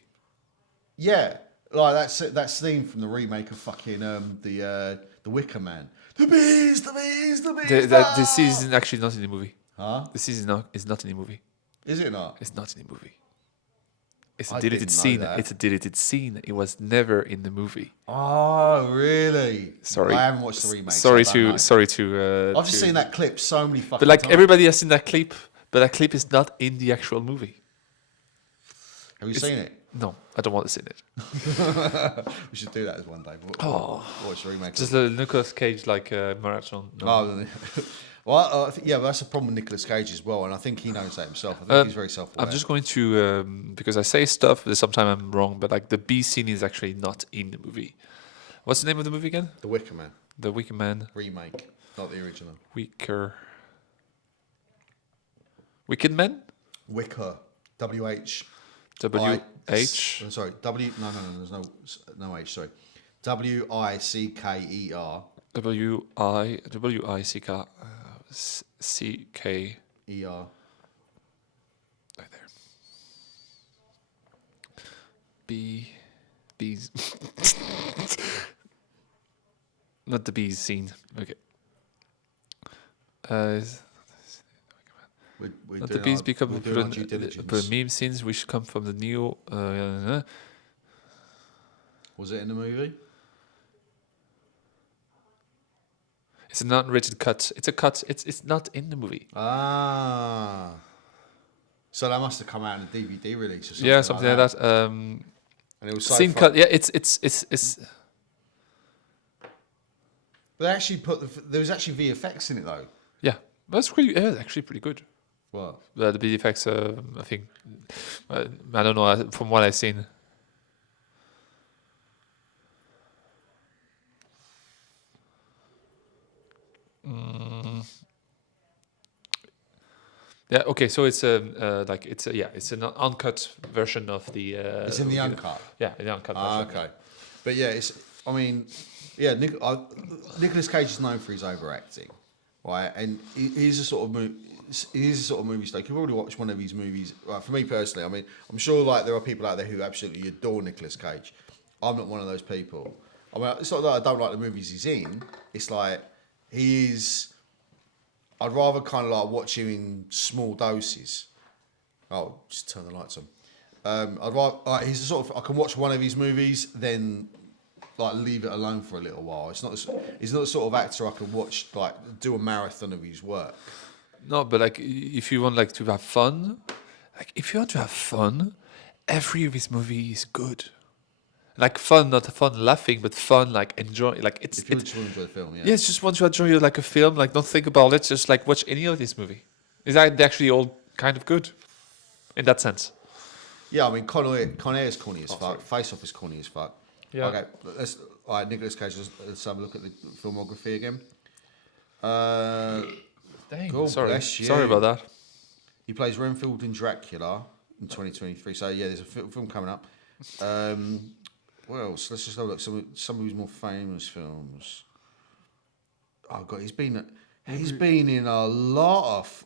Yeah, like that scene from the remake of fucking the Wicker Man. The bees. This is actually not in the movie. Huh? This is not in the movie. Is it not? It's not in the movie. It's I a deleted didn't know scene. that. It's a deleted scene. It was never in the movie. Oh, really? Sorry, I haven't watched the remake. Sorry so I don't to. know. I've just seen that clip so many fucking But like times. everybody has seen that clip, but that clip is not in the actual movie. Have you seen it? No, I don't want to see it. We should do that as one day. Watch the remake. Just a Nicolas Cage like marathon. No. Oh, well, I think, yeah, but that's the problem with Nicolas Cage as well, and I think he knows that himself. I think he's very self-aware. I'm just going to because I say stuff, but sometimes I'm wrong. But like the B scene is actually not in the movie. What's the name of the movie again? The Wicker Man The Wicker Man. remake, not the original. Wicked Man. Wicker, W-H. W-H. Sorry, W. No, there's no H. Sorry, W-I-C-K-E-R. W-I-C-K. E-R. Right there. Bees. Not the bees scene. Okay. We're Not the doing bees our- become we're doing our due diligence. but meme scenes which come from the new. Was it in the movie? It's a non-rated cut. It's a cut. It's not in the movie. Ah. So that must have come out in a DVD release or something. Yeah, something like that. And it was so Scene fun. cut. Yeah, it's. They actually there was actually VFX in it though. Yeah, that's pretty. Yeah, it's actually pretty good. What? The VFX. I think. I don't know. From what I've seen. Yeah. Okay. So it's it's an uncut version of the. It's in the uncut. Yeah, in the uncut Ah, version. okay. But yeah, it's. I mean, Yeah, Nicolas Cage is known for his overacting, right? And he's a sort of movie star. You've already watched one of his movies. Right, for me personally, I mean, I'm sure like there are people out there who absolutely adore Nicolas Cage. I'm not one of those people. I mean, it's not that I don't like the movies he's in. It's like I'd rather kind of like watch him in small doses. Oh, just turn the lights on. I'd rather he's the sort of I can watch one of his movies, then like leave it alone for a little while. He's not the sort of actor I can watch like do a marathon of his work. No, but like if you want like to have fun, every of his movie is good. Like fun, not fun laughing, but fun like enjoy. Like If you just want to enjoy the film, yeah. yeah, it's just want to enjoy like a film. Like don't think about it. Just like watch any of this movie. Is that actually all kind of good, in that sense? Yeah, I mean, Con Air is corny as fuck. Face Off is corny as fuck. Yeah. Okay, all right, Nicolas Cage, let's have a look at the filmography again. Dang, God sorry. bless you. Sorry about that. He plays Renfield in Dracula in 2023. So, yeah, there's a film coming up. What else? Let's just have a look. Some of his more famous films. Oh, God, he's been in a lot of...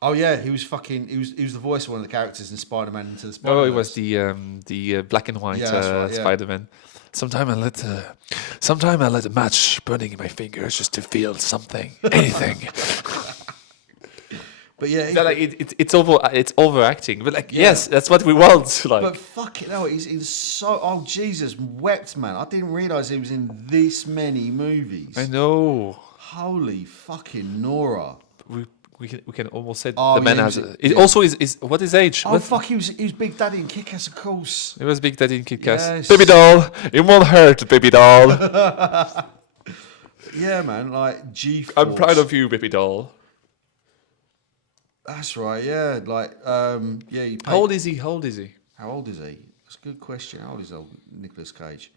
Oh yeah, he was the voice of one of the characters in Spider-Man Into the Spider-Verse. Oh, it was the black and white Yeah, that's right, yeah. Spider-Man. Sometime I let a match burning in my fingers just to feel something, anything. But yeah, it's overacting. But like, yes, that's what we want. Like, but fuck it, no, he's so. Oh Jesus, wept man! I didn't realize he was in this many movies. I know. Holy fucking Nora! We can almost say Oh, the man yeah, has. he was- It also is what is age? Oh What? fuck, he was Big Daddy in Kick-Ass, of course. It was Big Daddy in Kick-Ass. Yes. Baby doll, it won't hurt, baby doll. Yeah, man, like G. I'm proud of you, baby doll. That's right. Yeah, like yeah. How old is he? How old is he? That's a good question. How old is old Nicolas Cage?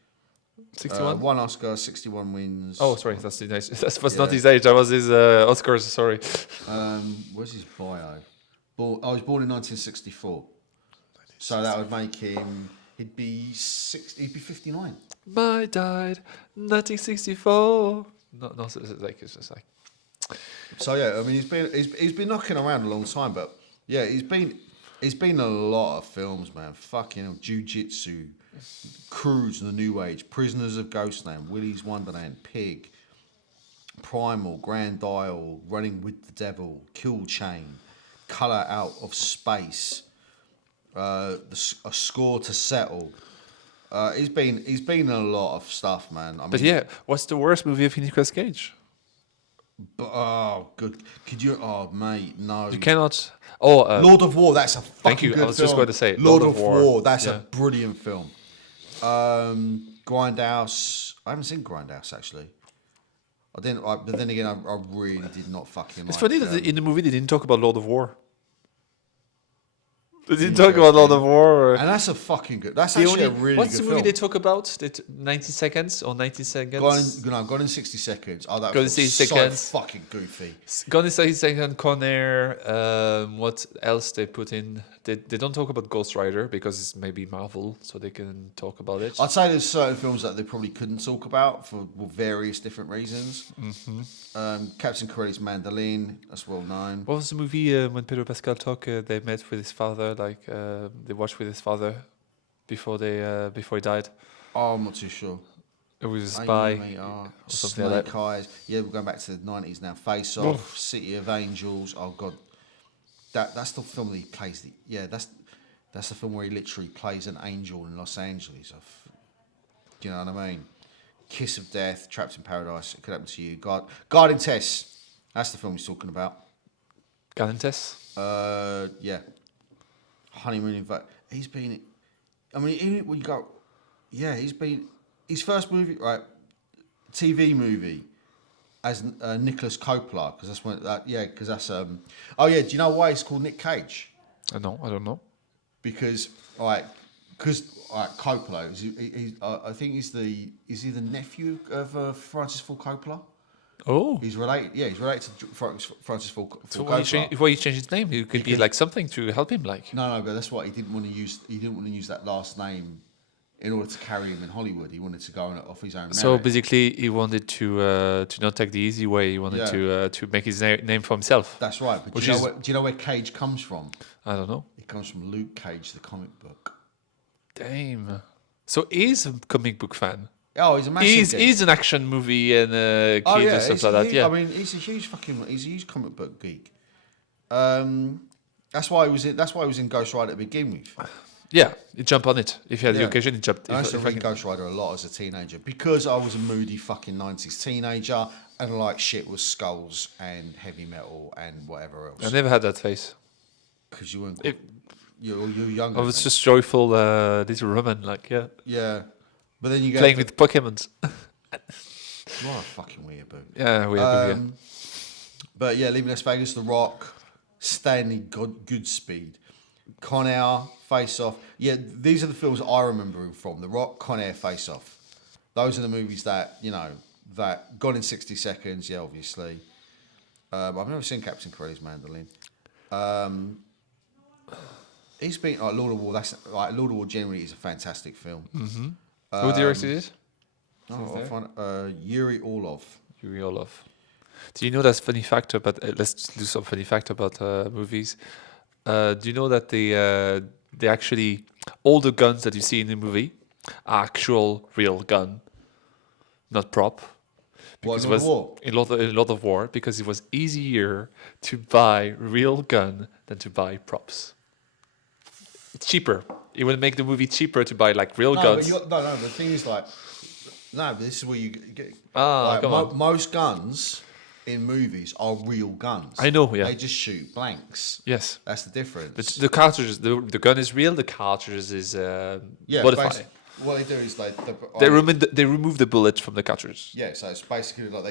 61. One Oscar, 61 wins. Oh, sorry, that's nice. That was not Yeah. his age. That was his Oscars. Sorry. Where's his bio? He was born in 1964. So that would make him. He'd be 59. My died 1964. No, it's just like. So yeah, I mean he's been knocking around a long time, but yeah, he's been a lot of films, man. Fucking hell, Jiu-Jitsu, Cruise, The New Age, Prisoners of Ghostland, Willy's Wonderland, Pig, Primal, Grand Dial, Running with the Devil, Kill Chain, Colour Out of Space, A Score to Settle. He's been in a lot of stuff, man. I mean, But yeah, what's the worst movie of Nicolas Cage? But, oh, good. Could you? Oh, mate, no. You cannot. Oh, Lord of War. That's a fucking thank you. good I was just film. going to say Lord of War. That's Yeah. a brilliant film. Grindhouse. I haven't seen Grindhouse actually. I didn't. But then again, I really did not fucking. It's like, funny that in the movie they didn't talk about Lord of War. They didn't talk about Lord of War. and that's a fucking good. That's The actually only- a really what's good the movie film. they talk about? 90 seconds or 90 seconds? Gone in 60 seconds. Oh, that Gone in was 60 so seconds. fucking goofy. Gone in 60 seconds, Con Air. What else they put in? They don't talk about Ghost Rider because it's maybe Marvel, so they can talk about it. I'd say there's certain films that they probably couldn't talk about for various different reasons. Captain Corelli's Mandolin, that's well known. What was the movie when Pedro Pascal talk? They met with his father, like they watched with his father before he died. Oh, I'm not too sure. It was a spy. AMHO, something like Snake Eyes. Yeah, we're going back to the 90s now. Face Off, City of Angels. Oh god, that's the film that he plays. That's the film where he literally plays an angel in Los Angeles. Do you know what I mean? Kiss of Death, Trapped in Paradise. It Could Happen to You. Guarding Tess. That's the film he's talking about. Galantes. Yeah. Honeymoon in Vacation. He's been. I mean, even when you go, yeah, he's been. His first movie, right? TV movie, as Nicholas Coppola, because that's when. Because that's. Oh yeah. Do you know why it's called Nic Cage? No, I don't know. Because Coppola. I think he's the nephew of Francis Ford Coppola. Oh. He's related. Yeah, he's related to Francis Ford So Coppola. why you change his name? It could be like something to help him, like. No, but that's what he didn't want to use. He didn't want to use that last name in order to carry him in Hollywood. He wanted to go off his own merit. So basically, he wanted to not take the easy way. He wanted to make his name for himself. That's right. But do you know where Cage comes from? I don't know. It comes from Luke Cage, the comic book. Damn. So he's a comic book fan. Oh, he's a massive. He's an action movie and kid and stuff like that. Yeah. I mean, he's a huge comic book geek. That's why he was in Ghost Rider to begin with. Yeah, you jump on it. If you had the occasion, you jumped. I used to read Ghost Rider a lot as a teenager because I was a moody fucking 90s teenager and like shit was skulls and heavy metal and whatever else. I never had that face. Because you weren't. You're younger. I was just joyful little woman, Yeah. But then you get playing with Pokemons. You're a fucking weirdo. Yeah, weirdo. But yeah, leaving Las Vegas, The Rock, Stanley Goodspeed, Con Air, Face Off. Yeah, these are the films I remember him from. The Rock, Con Air, Face Off. Those are the movies that, that Gone in 60 Seconds, yeah, obviously. I've never seen Captain Corelli's Mandolin. He's been like Lord of War. Lord of War generally is a fantastic film. Mm-hmm. Who directed it? I'll find Yuri Orlov. Yuri Orlov. Do you know that's funny fact about? Let's do some funny fact about movies. Do you know that they actually all the guns that you see in the movie are actual real gun, not prop. Because it was in Lord of War because it was easier to buy real gun than to buy props. It's cheaper. It would make the movie cheaper to buy like real guns. The thing is but this is where you get. Most guns in movies are real guns. I know, yeah. They just shoot blanks. Yes. That's the difference. The cartridges, the gun is real, the cartridges is modified. What they do is they remove the bullet from the cartridge. Yeah, so it's basically like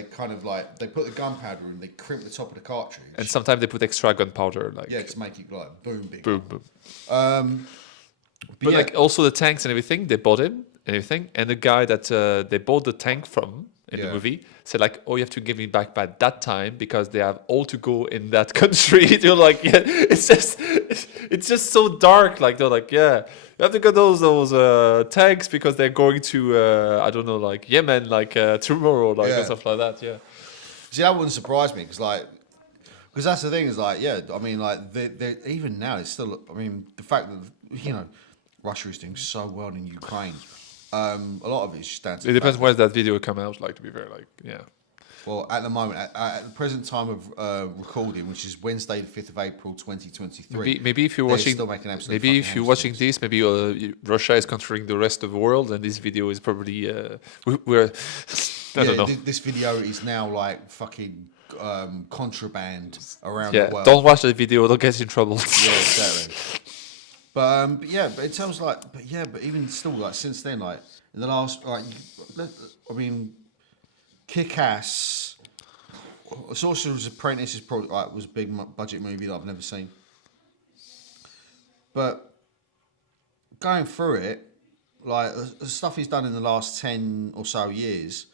they put the gunpowder in, they crimp the top of the cartridge. And sometimes they put extra gunpowder, to make it like boom, big. Boom, boom. But like also the tanks and everything, they bought him and everything. And the guy that they bought the tank from in the movie said like, "Oh, you have to give me back by that time because they have all to go in that country." You're like, yeah, it's just so dark. Like they're like, yeah, you have to get those tanks because they're going to I don't know, like Yemen, like tomorrow, like or stuff like that. Yeah. See, that wouldn't surprise me because that's the thing is like, yeah, I mean, like they even now it's still. I mean, the fact that Russia is doing so well in Ukraine. A lot of it's just down to it depends when that video come out. Like to be fair, like yeah. Well, at the moment, at the present time of recording, which is Wednesday, the 5th of April, 2023. Maybe if you're watching, maybe if you're watching this, maybe Russia is controlling the rest of the world, and this video is probably we're. I don't know. This video is now like fucking contraband around the world. Don't watch the video; don't get in trouble. Yeah, exactly. But in terms of but even still, like since then, like in the last, Kick-Ass, Sorcerer's Apprentice is probably was a big budget movie that I've never seen. But going through it, like the stuff he's done in the last 10 or so years,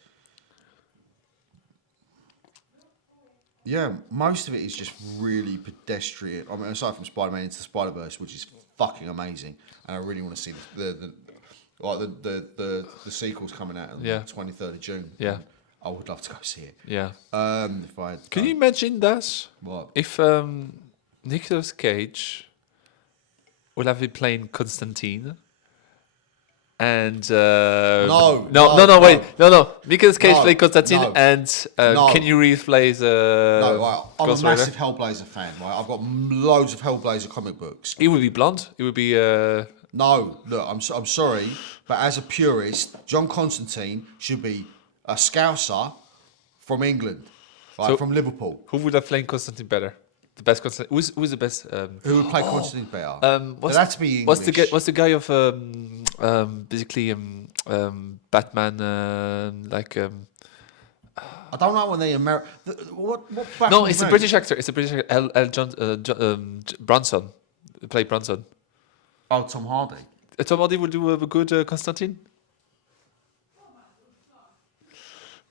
most of it is just really pedestrian. I mean, aside from Spider-Man Into the Spider-Verse, which is fucking amazing, and I really want to see the sequels coming out on the 23rd of June. Yeah, I would love to go see it. Yeah. If I had Can you imagine that? What? If Nicolas Cage would have been playing Constantine. And No. Nicolas Cage played Constantine, and Keanu Reeves plays. I'm a massive Hellblazer fan. Right? I've got loads of Hellblazer comic books. He would be blonde. He would be. No, look, I'm sorry, but as a purist, John Constantine should be a Scouser from England, from Liverpool. Who would have played Constantine better? The best Constantine. Who's the best? Who would play Constantine better? That's to be English. What's the guy of basically Batman I don't know when they what Batman No, it's a British actor. It's a British actor. Bronson. Played Bronson. Oh, Tom Hardy. Tom Hardy would do a good Constantine.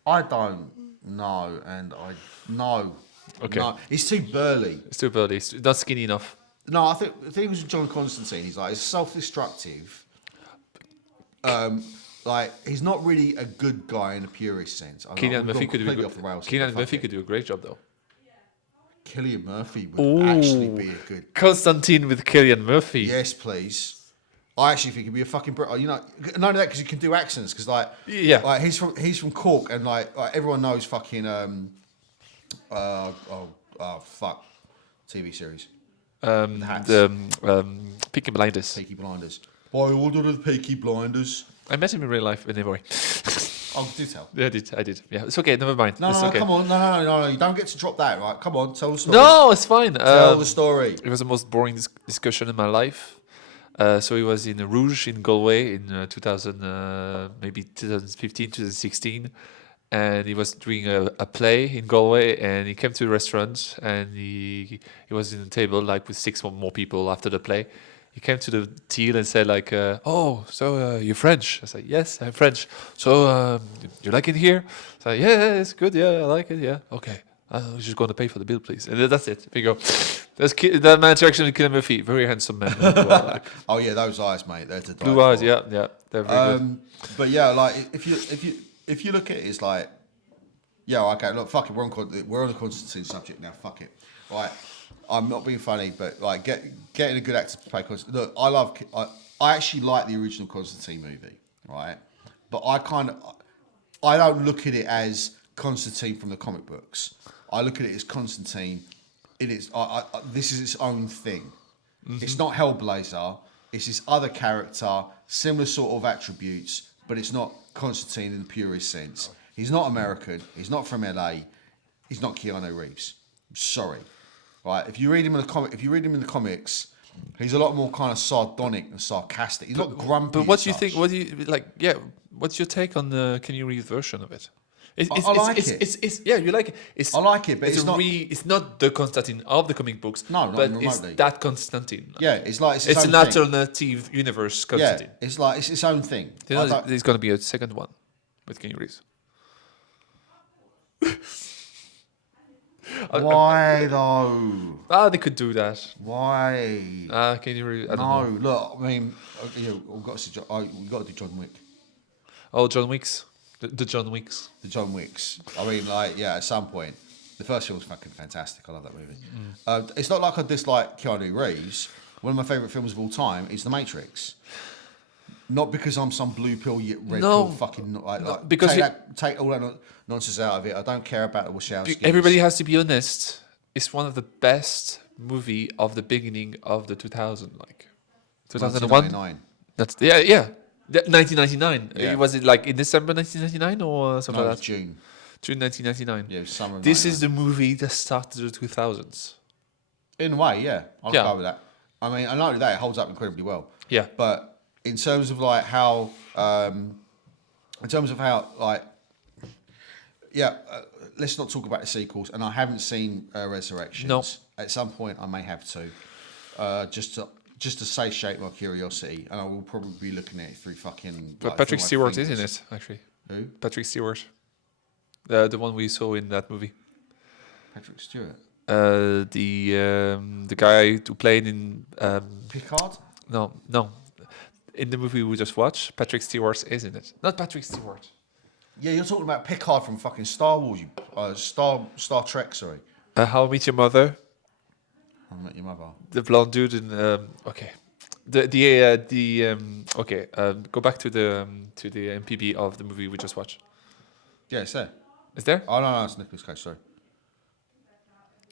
I don't know, and I know. Okay. No, he's too burly. It's too burly. It's not skinny enough. No, I think the thing with John Constantine, he's self-destructive. Like he's not really a good guy in a purist sense. Cillian Murphy could do completely off the rails. Cillian Murphy could do a great job though. Cillian Murphy would actually be a good. Constantine with Cillian Murphy. Yes, please. I actually think he'd be a fucking Brit. You know, not only that because he can do accents. Because like he's from Cork, and like everyone knows fucking fuck TV series. Peaky Blinders. Peaky Blinders. By order of the Peaky Blinders. I met him in real life anyway. Oh, do tell. Yeah, I did. Yeah, it's okay. Never mind. No, it's okay. come on. No. You don't get to drop that, right? Come on, tell the story. No, it's fine. Tell the story. It was the most boring discussion in my life. So he was in Rouge in Galway in 2015, 2016. And he was doing a play in Galway, and he came to the restaurant, and he was in the table like with 6 more people after the play. He came to the till and said like, so you're French? I said, yes, I'm French. So you like it here? I said, yeah, it's good. Yeah, I like it. Yeah, okay. I'm just going to pay for the bill, please. And that's it. There you go. That man's actually Cillian Murphy, very handsome man. Oh yeah, those eyes, mate. They're to die blue eyes. for. Yeah, they're very good. But yeah, like if you look at it, it's like, yeah, okay, look, fuck it. We're on the Constantine subject now. Fuck it. Right. I'm not being funny, but like getting a good actor to play Constantine. Look, I actually like the original Constantine movie, right? But I don't look at it as Constantine from the comic books. I look at it as Constantine. This is its own thing. Mm-hmm. It's not Hellblazer. It's this other character, similar sort of attributes, but it's not Constantine in the purest sense. He's not American. He's not from LA. He's not Keanu Reeves. I'm sorry. Right, if you read him in the comics, he's a lot more kind of sardonic and sarcastic. He's not grumpy. But what do you think? What do you like? Yeah, what's your take on the Keanu Reeves version of it? I like it. You like it. I like it, but it's not. It's not the Constantine of the comic books. No, not but remotely. it's that Constantine. Yeah, it's like it's an alternative universe Constantine. Yeah, it's like it's its own thing. You know, there's going to be a second one with Keanu Reeves. Why though? They could do that. Why? Keanu Reeves. I don't know. Look, I mean, we've got to do John Wick. Oh, John Wicks. The John Wicks. The John Wicks. I mean, like, yeah, at some point. The first film was fucking fantastic. I love that movie. It's not like I dislike Keanu Reeves. One of my favourite films of all time is The Matrix. Not because I'm some blue pill, red pill fucking... Like, because take all that nonsense out of it. I don't care about the Wachowskis. Everybody has to be honest. It's one of the best movie of the beginning of the 2000, like 2001. 1999. That's 1999. Yeah. Was it like in December 1999 or something No, like that? June. June 1999. Yeah, summer. This is the movie that started the 2000s. In a way, yeah. I'll Yeah. go with that. I mean, and not only that, it holds up incredibly well. Yeah. But in terms of like how, let's not talk about the sequels. And I haven't seen Resurrections. No. At some point, I may have to, just to satiate my curiosity, and I will probably be looking at it through fucking. But like, Patrick through my Stewart fingers. is in it, actually. Who? Patrick Stewart. The one we saw in that movie. Patrick Stewart. The guy who played in Picard. No. In the movie we just watched, Patrick Stewart is in it. Not Patrick Stewart. Yeah, you're talking about Picard from fucking Star Wars. Star Trek. Sorry. How I Met Your Mother. I Met Your Mother. The blonde dude in okay. Go back to the MPB of the movie we just watched. Yeah, it's there. Is there? Oh no, it's Nicolas Cage. Sorry.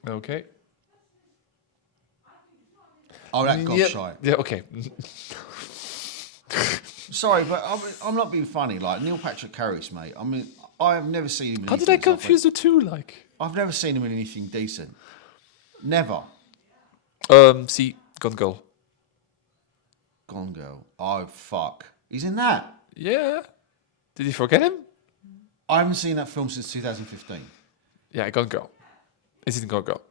Okay. Oh, that gobshite. Yeah. Okay. Sorry, but I'm not being funny. Like Neil Patrick Harris, mate. I mean, I have never seen him. How did I confuse the two? Like, I've never seen him in anything decent. Never. See, Gone Girl. Gone Girl. Oh fuck. He's in that. Yeah. Did you forget him? I haven't seen that film since 2015. Yeah, Gone Girl. Is it Gone Girl?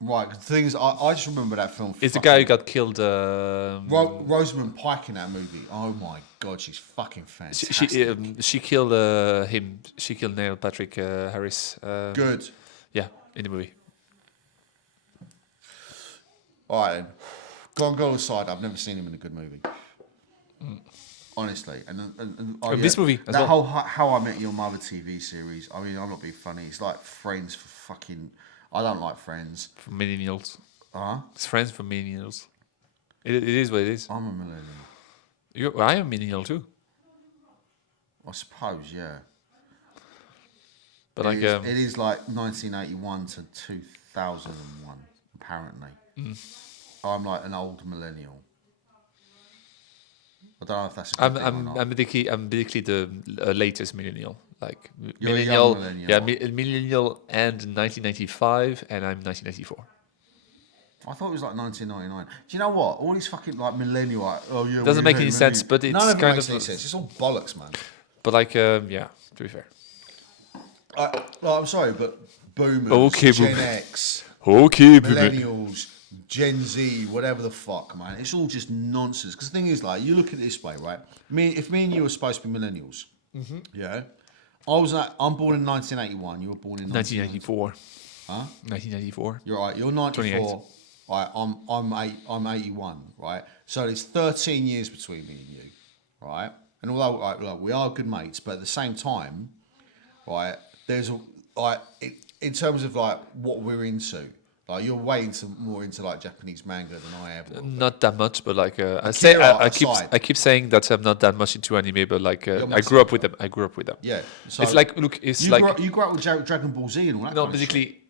Right. The thing is, I just remember that film. It's the guy who got killed. Rosamund Pike in that movie. Oh my god, she's fucking fantastic. She killed him. She killed Neil Patrick Harris. Good. Yeah, in the movie. All right then. Gone Girl aside, I've never seen him in a good movie. Honestly, and This movie as that well. whole How I Met Your Mother TV series. I mean, I'm not being funny. It's like Friends for fucking. I don't like Friends. For millennials. Huh? It's Friends for millennials. It is what it is. I'm a millennial. I am a millennial too. I suppose, yeah. But It like, is, it is like 1981 to 2001, apparently. I'm like an old millennial. I don't know if that's a good thing or not. I'm basically the latest millennial. Like You're a millennial, young millennial. yeah, millennial and 1995, and I'm 1994. I thought it was like 1999. Do you know what? All these fucking like millennial, like, oh yeah, Doesn't we're make any sense, but it's none of it kind makes of any sense. It's all bollocks, man. But like, yeah, to be fair. I'm sorry, but boomers, Okay, Gen boomer. X, Okay, boomer. millennials, Gen Z, whatever the fuck, man. It's all just nonsense. Because the thing is, like, you look at it this way, right? If me and you were supposed to be millennials, yeah, I'm born in 1981. You were born in 1994. Huh? 1994. You're right. You're 94. Right. I'm 81. Right. So there's 13 years between me and you. Right. And although look, we are good mates, but at the same time, right, there's in terms of like what we're into. Like you're way more into like Japanese manga than I ever. Not that much, but like I aside. keep saying that I'm not that much into anime, but like I massive, grew up with them. I grew up with them. Yeah. So It's like look, it's you like grew up with Dragon Ball Z and all that. no, kind of shit. basically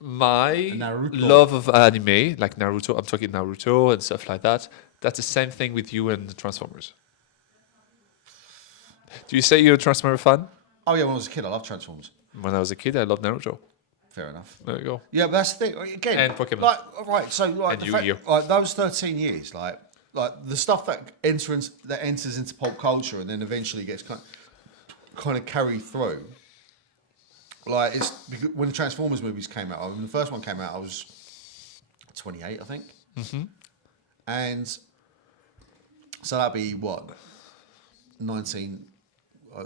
my Naruto. love of anime, like Naruto. I'm talking Naruto and stuff like that. That's the same thing with you and the Transformers. Do you say you're a Transformer fan? Oh yeah, when I was a kid, I loved Transformers. When I was a kid, I loved Naruto. Fair enough. There you go. Yeah, but that's the thing. Again, And Pokemon. Like, right, so like, And the fact, Yu-Gi-Oh. like those 13 years, like the stuff that enters into pop culture and then eventually gets kind of carried through. Like it's because when the Transformers movies came out. When the first one came out, I was 28, I think. And so that'd be what 19.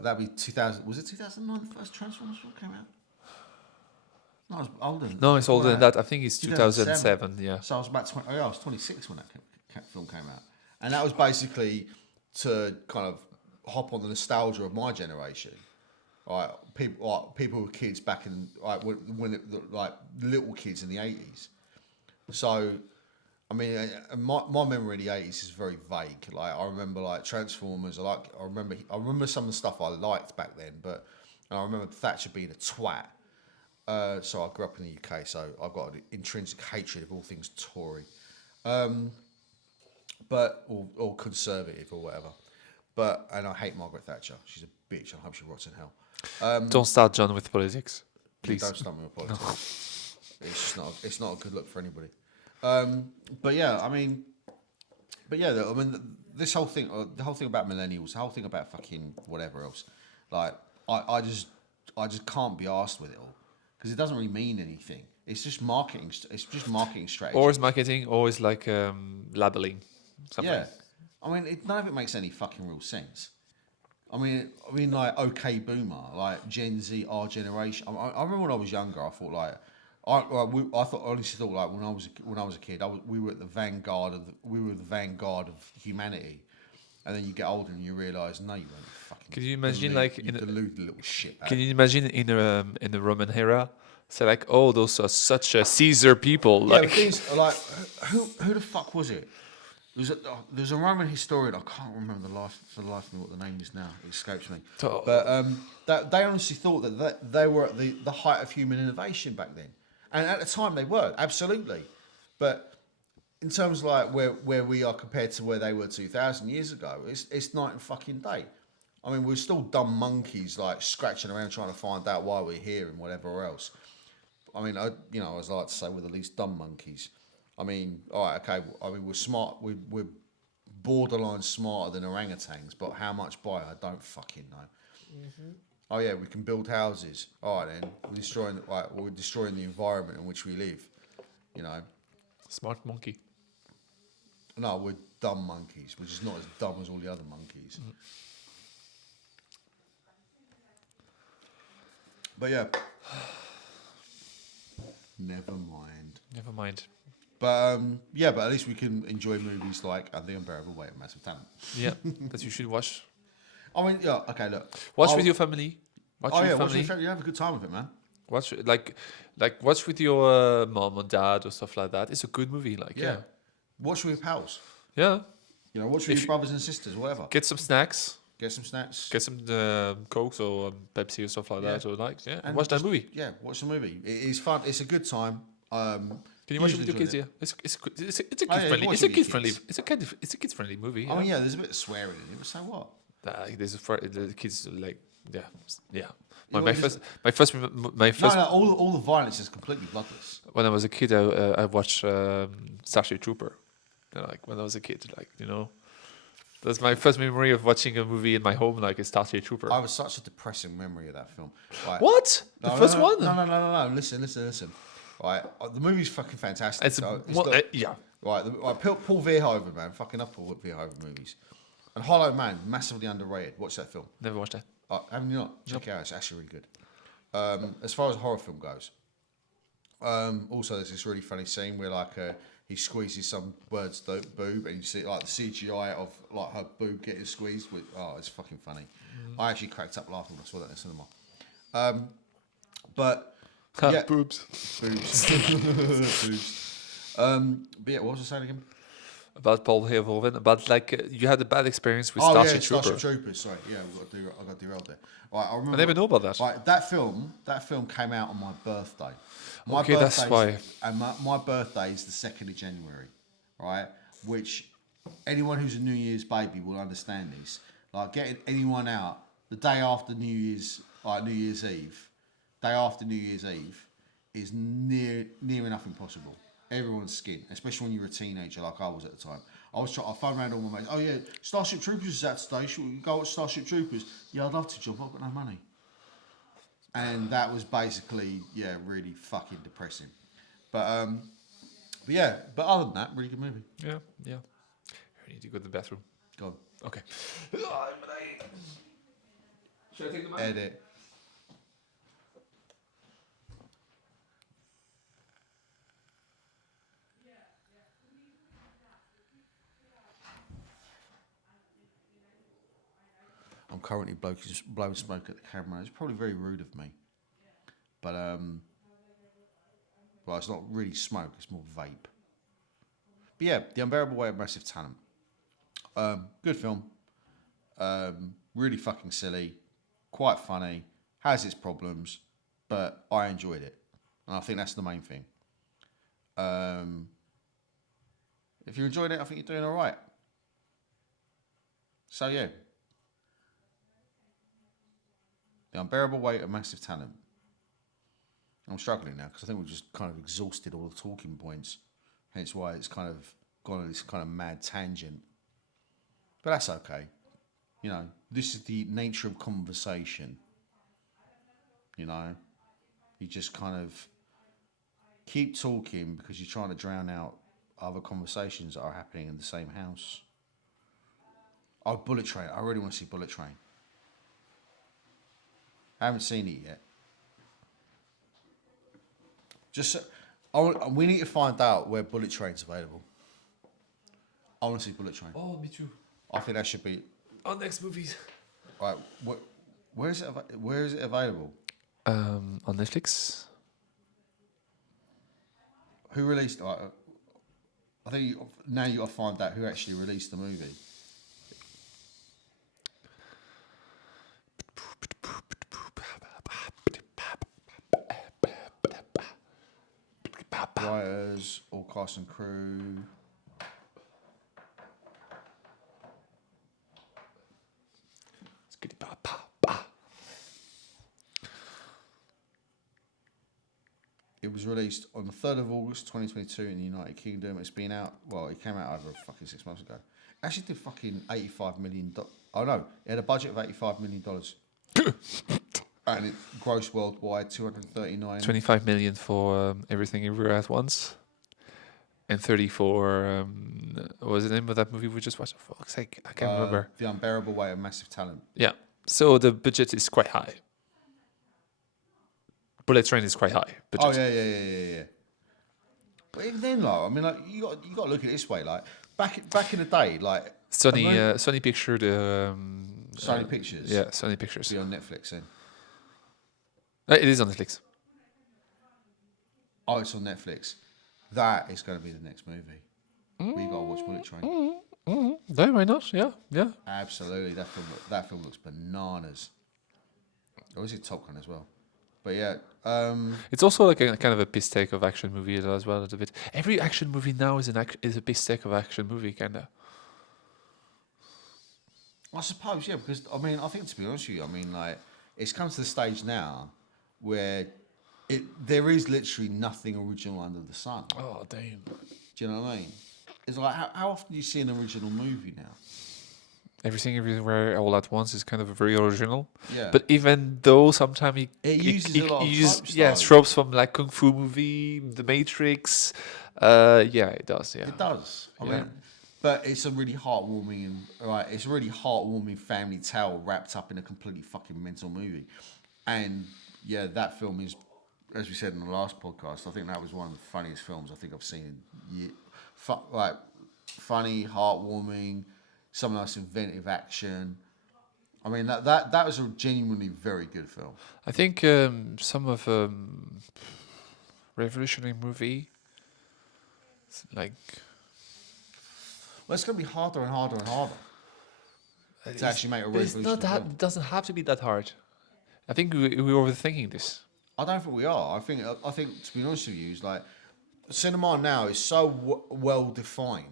That'd be 2000. Was it 2009? The first Transformers film came out. No, I was older. No, it's older than Before that. I think it's 2007. Yeah. So I was about 20. Oh, yeah, I was 26 when that film came out, and that was basically to kind of hop on the nostalgia of my generation. Right, people were kids back in when little kids in the 80s. So, I mean, my memory of the 80s is very vague. Like I remember like Transformers. I remember some of the stuff I liked back then, but I remember Thatcher being a twat. So I grew up in the UK, so I've got an intrinsic hatred of all things Tory, but or conservative or whatever. And I hate Margaret Thatcher. She's a bitch. I hope she rots in hell. Don't start John with politics, please. Don't start me with politics. It's not a good look for anybody. But yeah, I mean, this whole thing, the whole thing about millennials, the whole thing about fucking whatever else, like I just can't be arsed with it all. Because it doesn't really mean anything. It's just marketing. It's just marketing strategy. Or is marketing, or is like labeling something. Yeah, I mean, none of it makes any fucking real sense. I mean, like okay, boomer, like Gen Z, our generation. I remember when I was younger, I thought like, honestly thought like when I was a kid, we were at the vanguard of humanity. And then you get older and you realise, no, you weren't fucking. Can you imagine like you deluded little shit? Can you imagine in the Roman era, say like, oh, those are such Caesar people, Yeah, like. but things like who the fuck was it? There's a Roman historian. I can't remember for the life of me what the name is now. It escapes me. But that they honestly thought that they were at the height of human innovation back then, and at the time they were absolutely, but. In terms of like where we are compared to where they were 2,000 years ago, it's night and fucking day. I mean, we're still dumb monkeys like scratching around trying to find out why we're here and whatever else. I mean, as I like to say, we're the least dumb monkeys. I mean, all right, okay. I mean, we're smart. We're borderline smarter than orangutans, but how much by I don't fucking know. Mm-hmm. Oh yeah, we can build houses. All right, then we're destroying the environment in which we live. You know. Smart monkey. No, we're dumb monkeys. We're just not as dumb as all the other monkeys. Mm. But yeah. Never mind. But yeah, but at least we can enjoy movies like The Unbearable Weight of Massive Talent. Yeah, that you should watch. I mean, yeah, okay, look. Watch with your family. Watch with your watch family. with your family. You have a good time with it, man. Watch like watch with your mom or dad or stuff like that. It's a good movie. Like yeah, Watch with your pals. yeah. You know, watch with your brothers and sisters, whatever. Get some snacks. Get some snacks. Get some Cokes or Pepsi or stuff like that. Or and watch just, that movie. Yeah, watch the movie. It is fun. It's a good time. Can you watch it with your kids? Yeah, it's a kid friendly. watch It's a it with kid your friendly. kids. It's a kid friendly movie. Oh yeah, there's a bit of swearing in it, but so what? The kids like yeah. Yeah, My first. No, all the violence is completely bloodless. When I was a kid, I watched Starship Trooper. Like when I was a kid, that's my first memory of watching a movie in my home, like a Starship Trooper. I have such a depressing memory of that film. Right. What? The first one? No. Listen. Right, the movie's fucking fantastic. Yeah. Right, Paul Verhoeven, man, fucking love Paul Verhoeven movies. And Hollow Man, massively underrated. Watch that film. Never watched that. Haven't you not? Check it out. It's actually really good. As far as a horror film goes, also there's this really funny scene where he squeezes some bird's boob, and you see like the CGI of like her boob getting squeezed. It's fucking funny. I actually cracked up laughing when I saw that in the cinema. But yeah, boobs. boobs. But yeah, what was I saying again? About Paul Verhoeven, about you had a bad experience with Starship Trooper. Troopers. Sorry, yeah, I got derailed there. Right, I remember. I never know about that. Right, that film came out on my birthday. That's why. And my birthday is the 2nd of January, right? Which anyone who's a New Year's baby will understand this. Like getting anyone out the day after New Year's Eve, is near enough impossible. Everyone's skin, especially when you're a teenager like I was at the time. I phoned around all my mates. Oh yeah, Starship Troopers is at today. Should we go watch Starship Troopers? Yeah, I'd love to, John, but I've got no money. And that was basically, really fucking depressing. But other than that, really good movie. Yeah. I need to go to the bathroom. Go on. Okay. Should I take the mic? Edit. I'm currently blowing smoke at the camera. It's probably very rude of me. But, well, it's not really smoke. It's more vape. But yeah, The Unbearable Weight of Massive Talent. Good film. Really fucking silly. Quite funny. Has its problems. But I enjoyed it. And I think that's the main thing. If you enjoyed it, I think you're doing all right. So, yeah. The Unbearable Weight of Massive Talent. I'm struggling now because I think we've just kind of exhausted all the talking points. Hence why it's kind of gone on this kind of mad tangent. But that's okay. You know, this is the nature of conversation. You know, you just kind of keep talking because you're trying to drown out other conversations that are happening in the same house. Oh, Bullet Train. I really want to see Bullet Train. I haven't seen it yet. We need to find out where Bullet Train's available. I want to see Bullet Train. Oh, me too. I think that should be. Next movies. Right, where is it available? On Netflix. Who released? I think now you got to find out who actually released the movie. Writers, all cast and crew. It was released on the 3rd of August 2022 in the United Kingdom. It's been out, it came out over fucking 6 months ago. Actually did fucking $85 million. Oh no, it had a budget of $85 million. And it grossed worldwide 239. 25 million for Everything Everywhere at Once. And 30 for, what was the name of that movie we just watched? For fuck's sake, I can't remember. The Unbearable Weight of Massive Talent. Yeah, so the budget is quite high. Bullet Train is quite high. Budget. Oh, yeah. But even then, like, I mean, like, you got to look at it this way. Like, back in the day, like Sony Picture, Sony Pictures. yeah, Sony Pictures. Be on Netflix then. It is on Netflix. Oh, it's on Netflix. That is going to be the next movie. We got to watch Bullet Train. No, why not? Yeah, yeah. Absolutely, that film looks bananas. Or is it Top Gun as well? But yeah, It's also like a kind of a piss take of action movie as well. A bit. Every action movie now is is a piss take of action movie, kinda. I suppose, yeah, because I mean, I think to be honest with you, I mean, like, it's come to the stage now where there is literally nothing original under the sun. Oh damn! Do you know what I mean? It's like how often do you see an original movie now? Everything, everywhere, all at once is kind of very original. Yeah. But even though sometimes It uses a lot of tropes, yeah, though. tropes from like kung fu movie, The Matrix. Yeah, it does. Yeah. It does. I Yeah. mean, but it's a really heartwarming, right? It's a really heartwarming family tale wrapped up in a completely fucking mental movie. And yeah, that film is, as we said in the last podcast, I think that was one of the funniest films I think I've seen in years. Like, funny, heartwarming, some nice inventive action. I mean, that was a genuinely very good film. I think some of revolutionary movie, like Well, it's going to be harder and harder and harder to actually make a but it's revolutionary not that. film. It doesn't have to be that hard. I think we're overthinking this. I don't think we are. I think to be honest with you, is like cinema now is so well defined.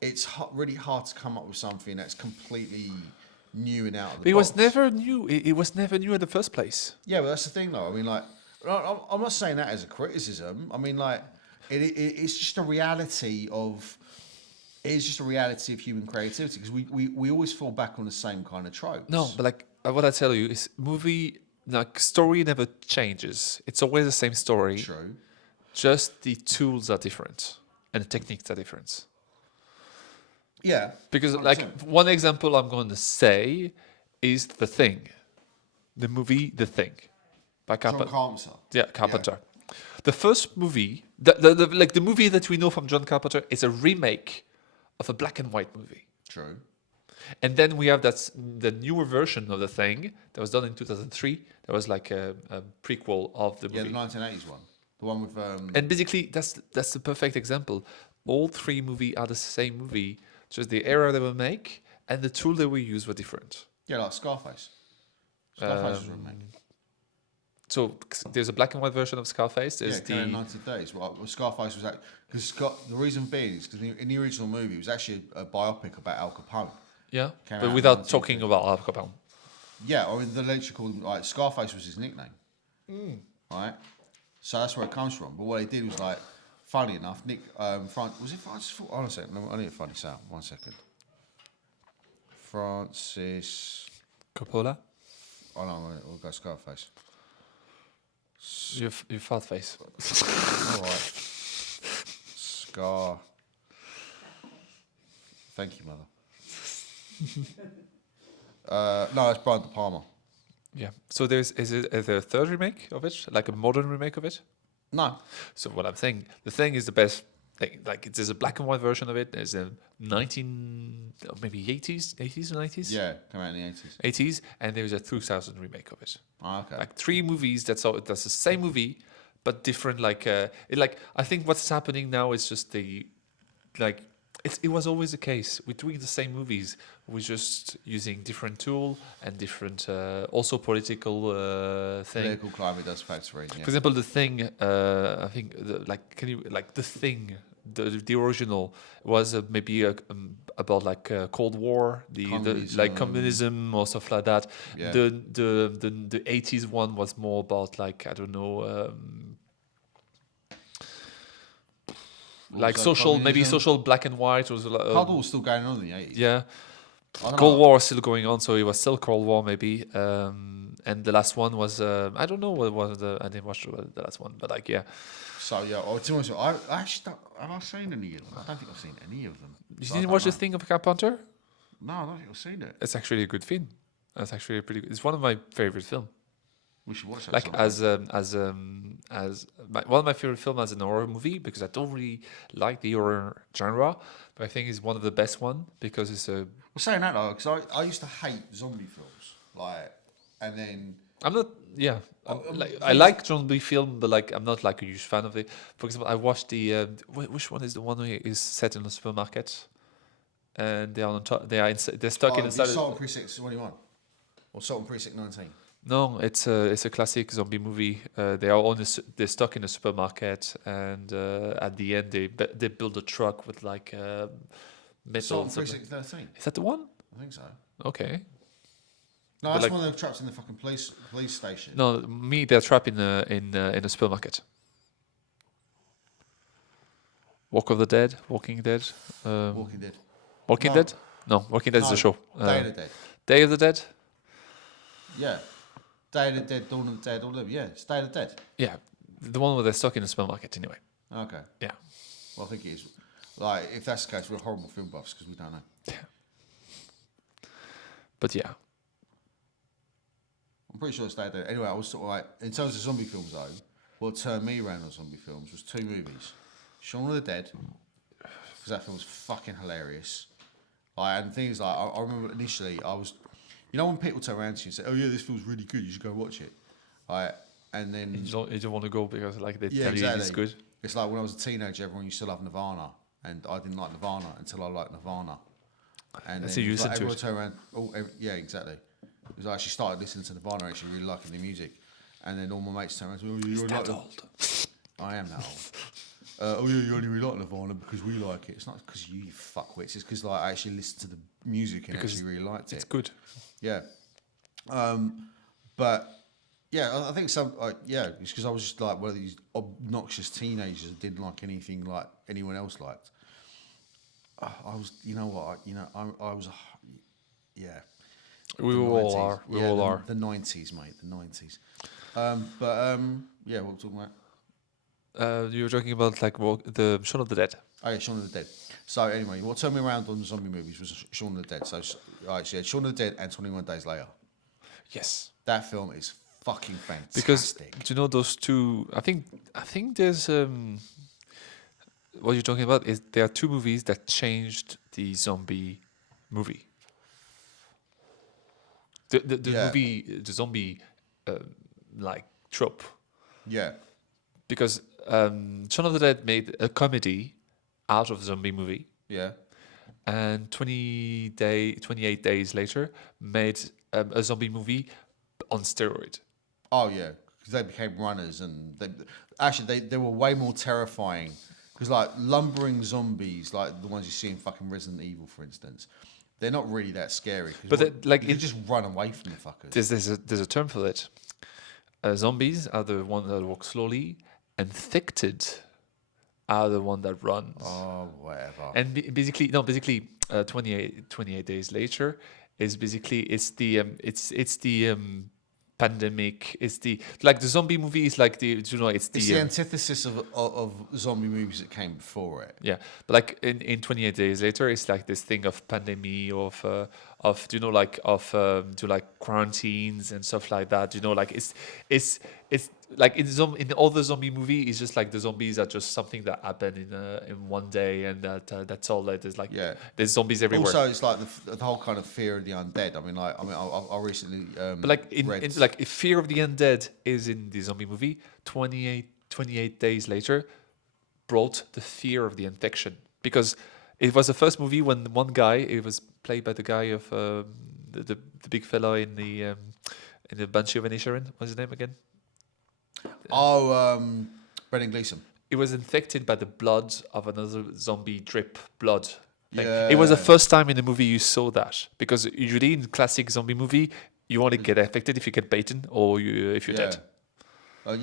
It's really hard to come up with something that's completely new and out of the But it box. was never new. It was never new in the first place. Yeah, but that's the thing, though. I mean, like, I'm not saying that as a criticism. I mean, like, it's just a reality of. It's just a reality of human creativity because we always fall back on the same kind of tropes. No, but like what I tell you is movie like story never changes. It's always the same story. True. Just the tools are different and the techniques are different. Yeah. Because 100%. like one example I'm going to say is The Thing, the movie The Thing, by John Carpenter. Yeah, Carpenter. The first movie, the movie that we know from John Carpenter is a remake of a black and white movie. True. And then we have the newer version of The Thing that was done in 2003. That was like a prequel of the Yeah, movie. the 1980s one, the one with. And basically, that's the perfect example. All three movies are the same movie, just the era they were make and the tool they will use were different. Yeah, like Scarface. Scarface was remade. So there's a black and white version of Scarface. Yeah, There's it came out in the 1930s. Well, Scarface was because the reason being is because in the original movie it was actually a biopic about Al Capone. yeah, Came out but in without 1930. talking about Al Capone. Yeah, I mean, they literally called him, like, Scarface was his nickname. Right? So that's where it comes from. But what they did was, like, funny enough, was it Francis Ford? Hold on a second, I need to find this out. 1 second. Francis. Coppola, Oh no, we'll go Scarface. your fat face. All right. Scar. Thank you, mother. No, it's Brian De Palma. Yeah. So is there a third remake of it, like a modern remake of it? No. So what I'm saying, The Thing is the best thing. Like there's a black and white version of it. There's a 80s or 90s. Yeah, came out in the 80s. 80s, and there's a 2000 remake of it. Oh, okay. Like three movies that's the same movie, but different. Like I think what's happening now is just it was always the case. We're doing the same movies. We're just using different tool and different also political thing. Political climate does factor in, yeah. For example, The Thing. I think The Thing. The original was maybe about Cold War, the communism or stuff like that. Yeah. The 80s one was more about I don't know. Like social, maybe communism? social black and white was Cold War was still going on in the 80s. yeah. I don't Cold know. War was still going on, so it was still Cold War maybe. And the last one was I don't know what was I didn't watch the last one, but yeah. So yeah, to be honest, I actually don't, have I seen any of them? I don't think I've seen any of them. You So I didn't don't watch know. The Thing of Carpenter? No, I don't think I've seen it. It's actually a good film. That's actually a pretty good. It's one of my favorite films. We should watch that. Like sometime. as one of my favorite films as an horror movie because I don't really like the horror genre, but I think it's one of the best one because it's a. Well, saying that though, because I used to hate zombie films, like, and then I'm not. Yeah, I things- like zombie film, but like I'm not like a huge fan of it. For example, I watched the which one is the one where is set in a supermarket, and they are on top. They're stuck inside. Salt and Precinct 21 or Salt and Precinct 19. No, it's a classic zombie movie. They are they're stuck in a supermarket, and at the end they build a truck with like metal. Salt and Precinct 13. Is that the one? I think so. Okay. No, But that's like- one of the traps in the fucking police station. No, they're trapped in a supermarket. Walking Dead. Walking Dead. Walking No. Dead? No, Walking Dead is No, a show. Day of the Dead. Day of the Dead? Yeah. Day of the Dead, Dawn of the Dead, all of them. Yeah, it's Day of the Dead. Yeah, the one where they're stuck in a supermarket anyway. Okay. Yeah. Well, I think it is. Like, if that's the case, we're horrible film buffs because we don't know. But yeah. I'm pretty sure it's Day of the Dead. Anyway, I was sort of like, in terms of zombie films though, what turned me around on zombie films was two movies. Shaun of the Dead, because that film was fucking hilarious. Like, and things like, I remember initially I was, you know when people turn around to you and say, oh yeah, this feels really good, you should go watch it. Like, and then... You don't want to go because like they Yeah, tell you exactly. it's good. It's like when I was a teenager, everyone used to love Nirvana, and I didn't like Nirvana until I liked Nirvana. And That's then how you it was listen like to everyone it. turned around. Yeah, exactly. Because I actually started listening to Nirvana, actually really liking the music, and then all my mates turned around and said, "Oh, you only like old. I am that old. Oh yeah, you only really like Nirvana because we like it. It's not because you fuckwits. It's because like I actually listened to the music and Because actually really liked it. It's good. Yeah. But yeah, I think some it's because I was just like one of these obnoxious teenagers that didn't like anything like anyone else liked. I was, you know what, I was, yeah. We The all 90s. are. We Yeah, all the, are. The 90s, mate, the 90s. Yeah, what we're talking about. You were talking about like the Shaun of the Dead. Oh yeah, Shaun of the Dead. So anyway, what turned me around on the zombie movies was Shaun of the Dead. So you had Shaun of the Dead and 21 Days Later. Yes. That film is fucking fantastic. Because do you know those two? I think there's what you're talking about is there are two movies that changed the zombie movie. The Yeah. movie, the zombie like trope, Yeah, because Shaun of the Dead made a comedy out of zombie movie, yeah. and 28 days later made a zombie movie on steroid. Oh yeah, because they became runners, and they were way more terrifying. Because like lumbering zombies, like the ones you see in fucking Resident Evil, for instance, they're not really that scary. But you just run away from the fuckers. There's a term for it. Zombies are the one that walk slowly, infected are the one that runs. Oh, whatever. And basically 28 days later is basically it's the pandemic. It's the like the zombie movie is like the it's It's the the antithesis of zombie movies that came before it. yeah, but like in 28 days later, it's like this thing of pandemic, of do like quarantines and stuff like that. Like it's like in all the zombie movie, it's just like the zombies are just something that happened in one day, and that's all. That there's like there's zombies everywhere. Also, it's like the whole kind of fear of the undead. I recently But like read if Fear of the Undead is in the zombie movie, 28 days later brought the fear of the infection, because it was the first movie when one guy, it was played by the guy of the big fella in the Banshee of Inisherin. What's his name again? Brendan Gleeson. It was infected by the blood of another zombie drip blood. Like, Yeah. It was the first time in the movie you saw that, because usually in classic zombie movie you only get affected if you get bitten or if you're dead. But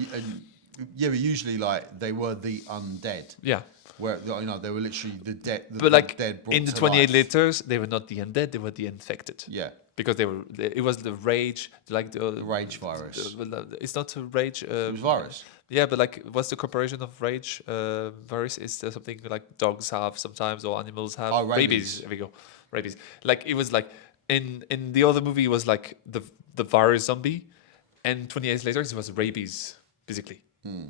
usually like they were the undead. Yeah. Where they were literally the dead. But like dead brought in the to 28 life. liters, they were not the undead; they were the infected. Yeah, Because it was the rage, like the rage virus. It's not a rage. It was virus. Yeah, but like, what's the comparison of rage virus? Is there something like dogs have sometimes or animals have? Oh, rabies. There we go, rabies. Like it was like in the other movie it was like the virus zombie, and 20 years later it was rabies basically.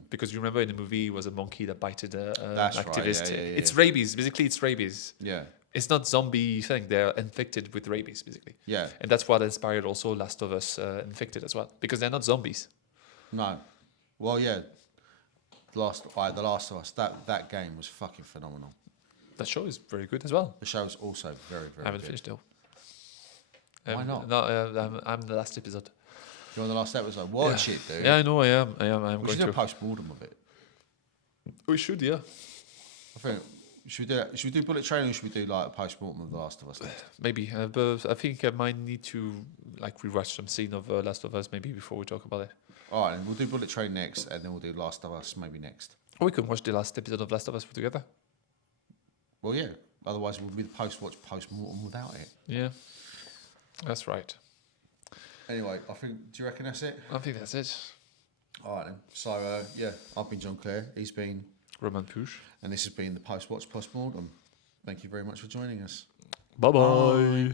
Because you remember in the movie it was a monkey that bited an That's right, activist. yeah. It's rabies. Basically, it's rabies. Yeah. It's not zombie thing. They're infected with rabies, basically. Yeah. And that's what inspired also Last of Us Infected as well, because they're not zombies. No. Well, yeah. The Last of Us. That game was fucking phenomenal. That show is very good as well. The show is also very, very I haven't good. finished though. Why not? No, I'm the last episode. You're on the last episode. Watch it, dude. Yeah, I know. I am. I'm We going should do a to. post-mortem of it. We should, yeah. I think. Should we do that? Should we do Bullet Train or should we do like a post-mortem of The Last of Us next? Maybe, but I think I might need to like rewatch some scene of Last of Us maybe before we talk about it. All right, and we'll do Bullet Train next, and then we'll do Last of Us maybe next. Or we can watch the last episode of Last of Us together. Well, yeah. Otherwise, we'll be the post-watch post-mortem without it. Yeah, that's right. Anyway, I think. Do you reckon that's it? I think that's it. All right then. So yeah, I've been John Clare. He's been Roman Push. And this has been the Post Watch Post Mortem. Thank you very much for joining us. Bye bye.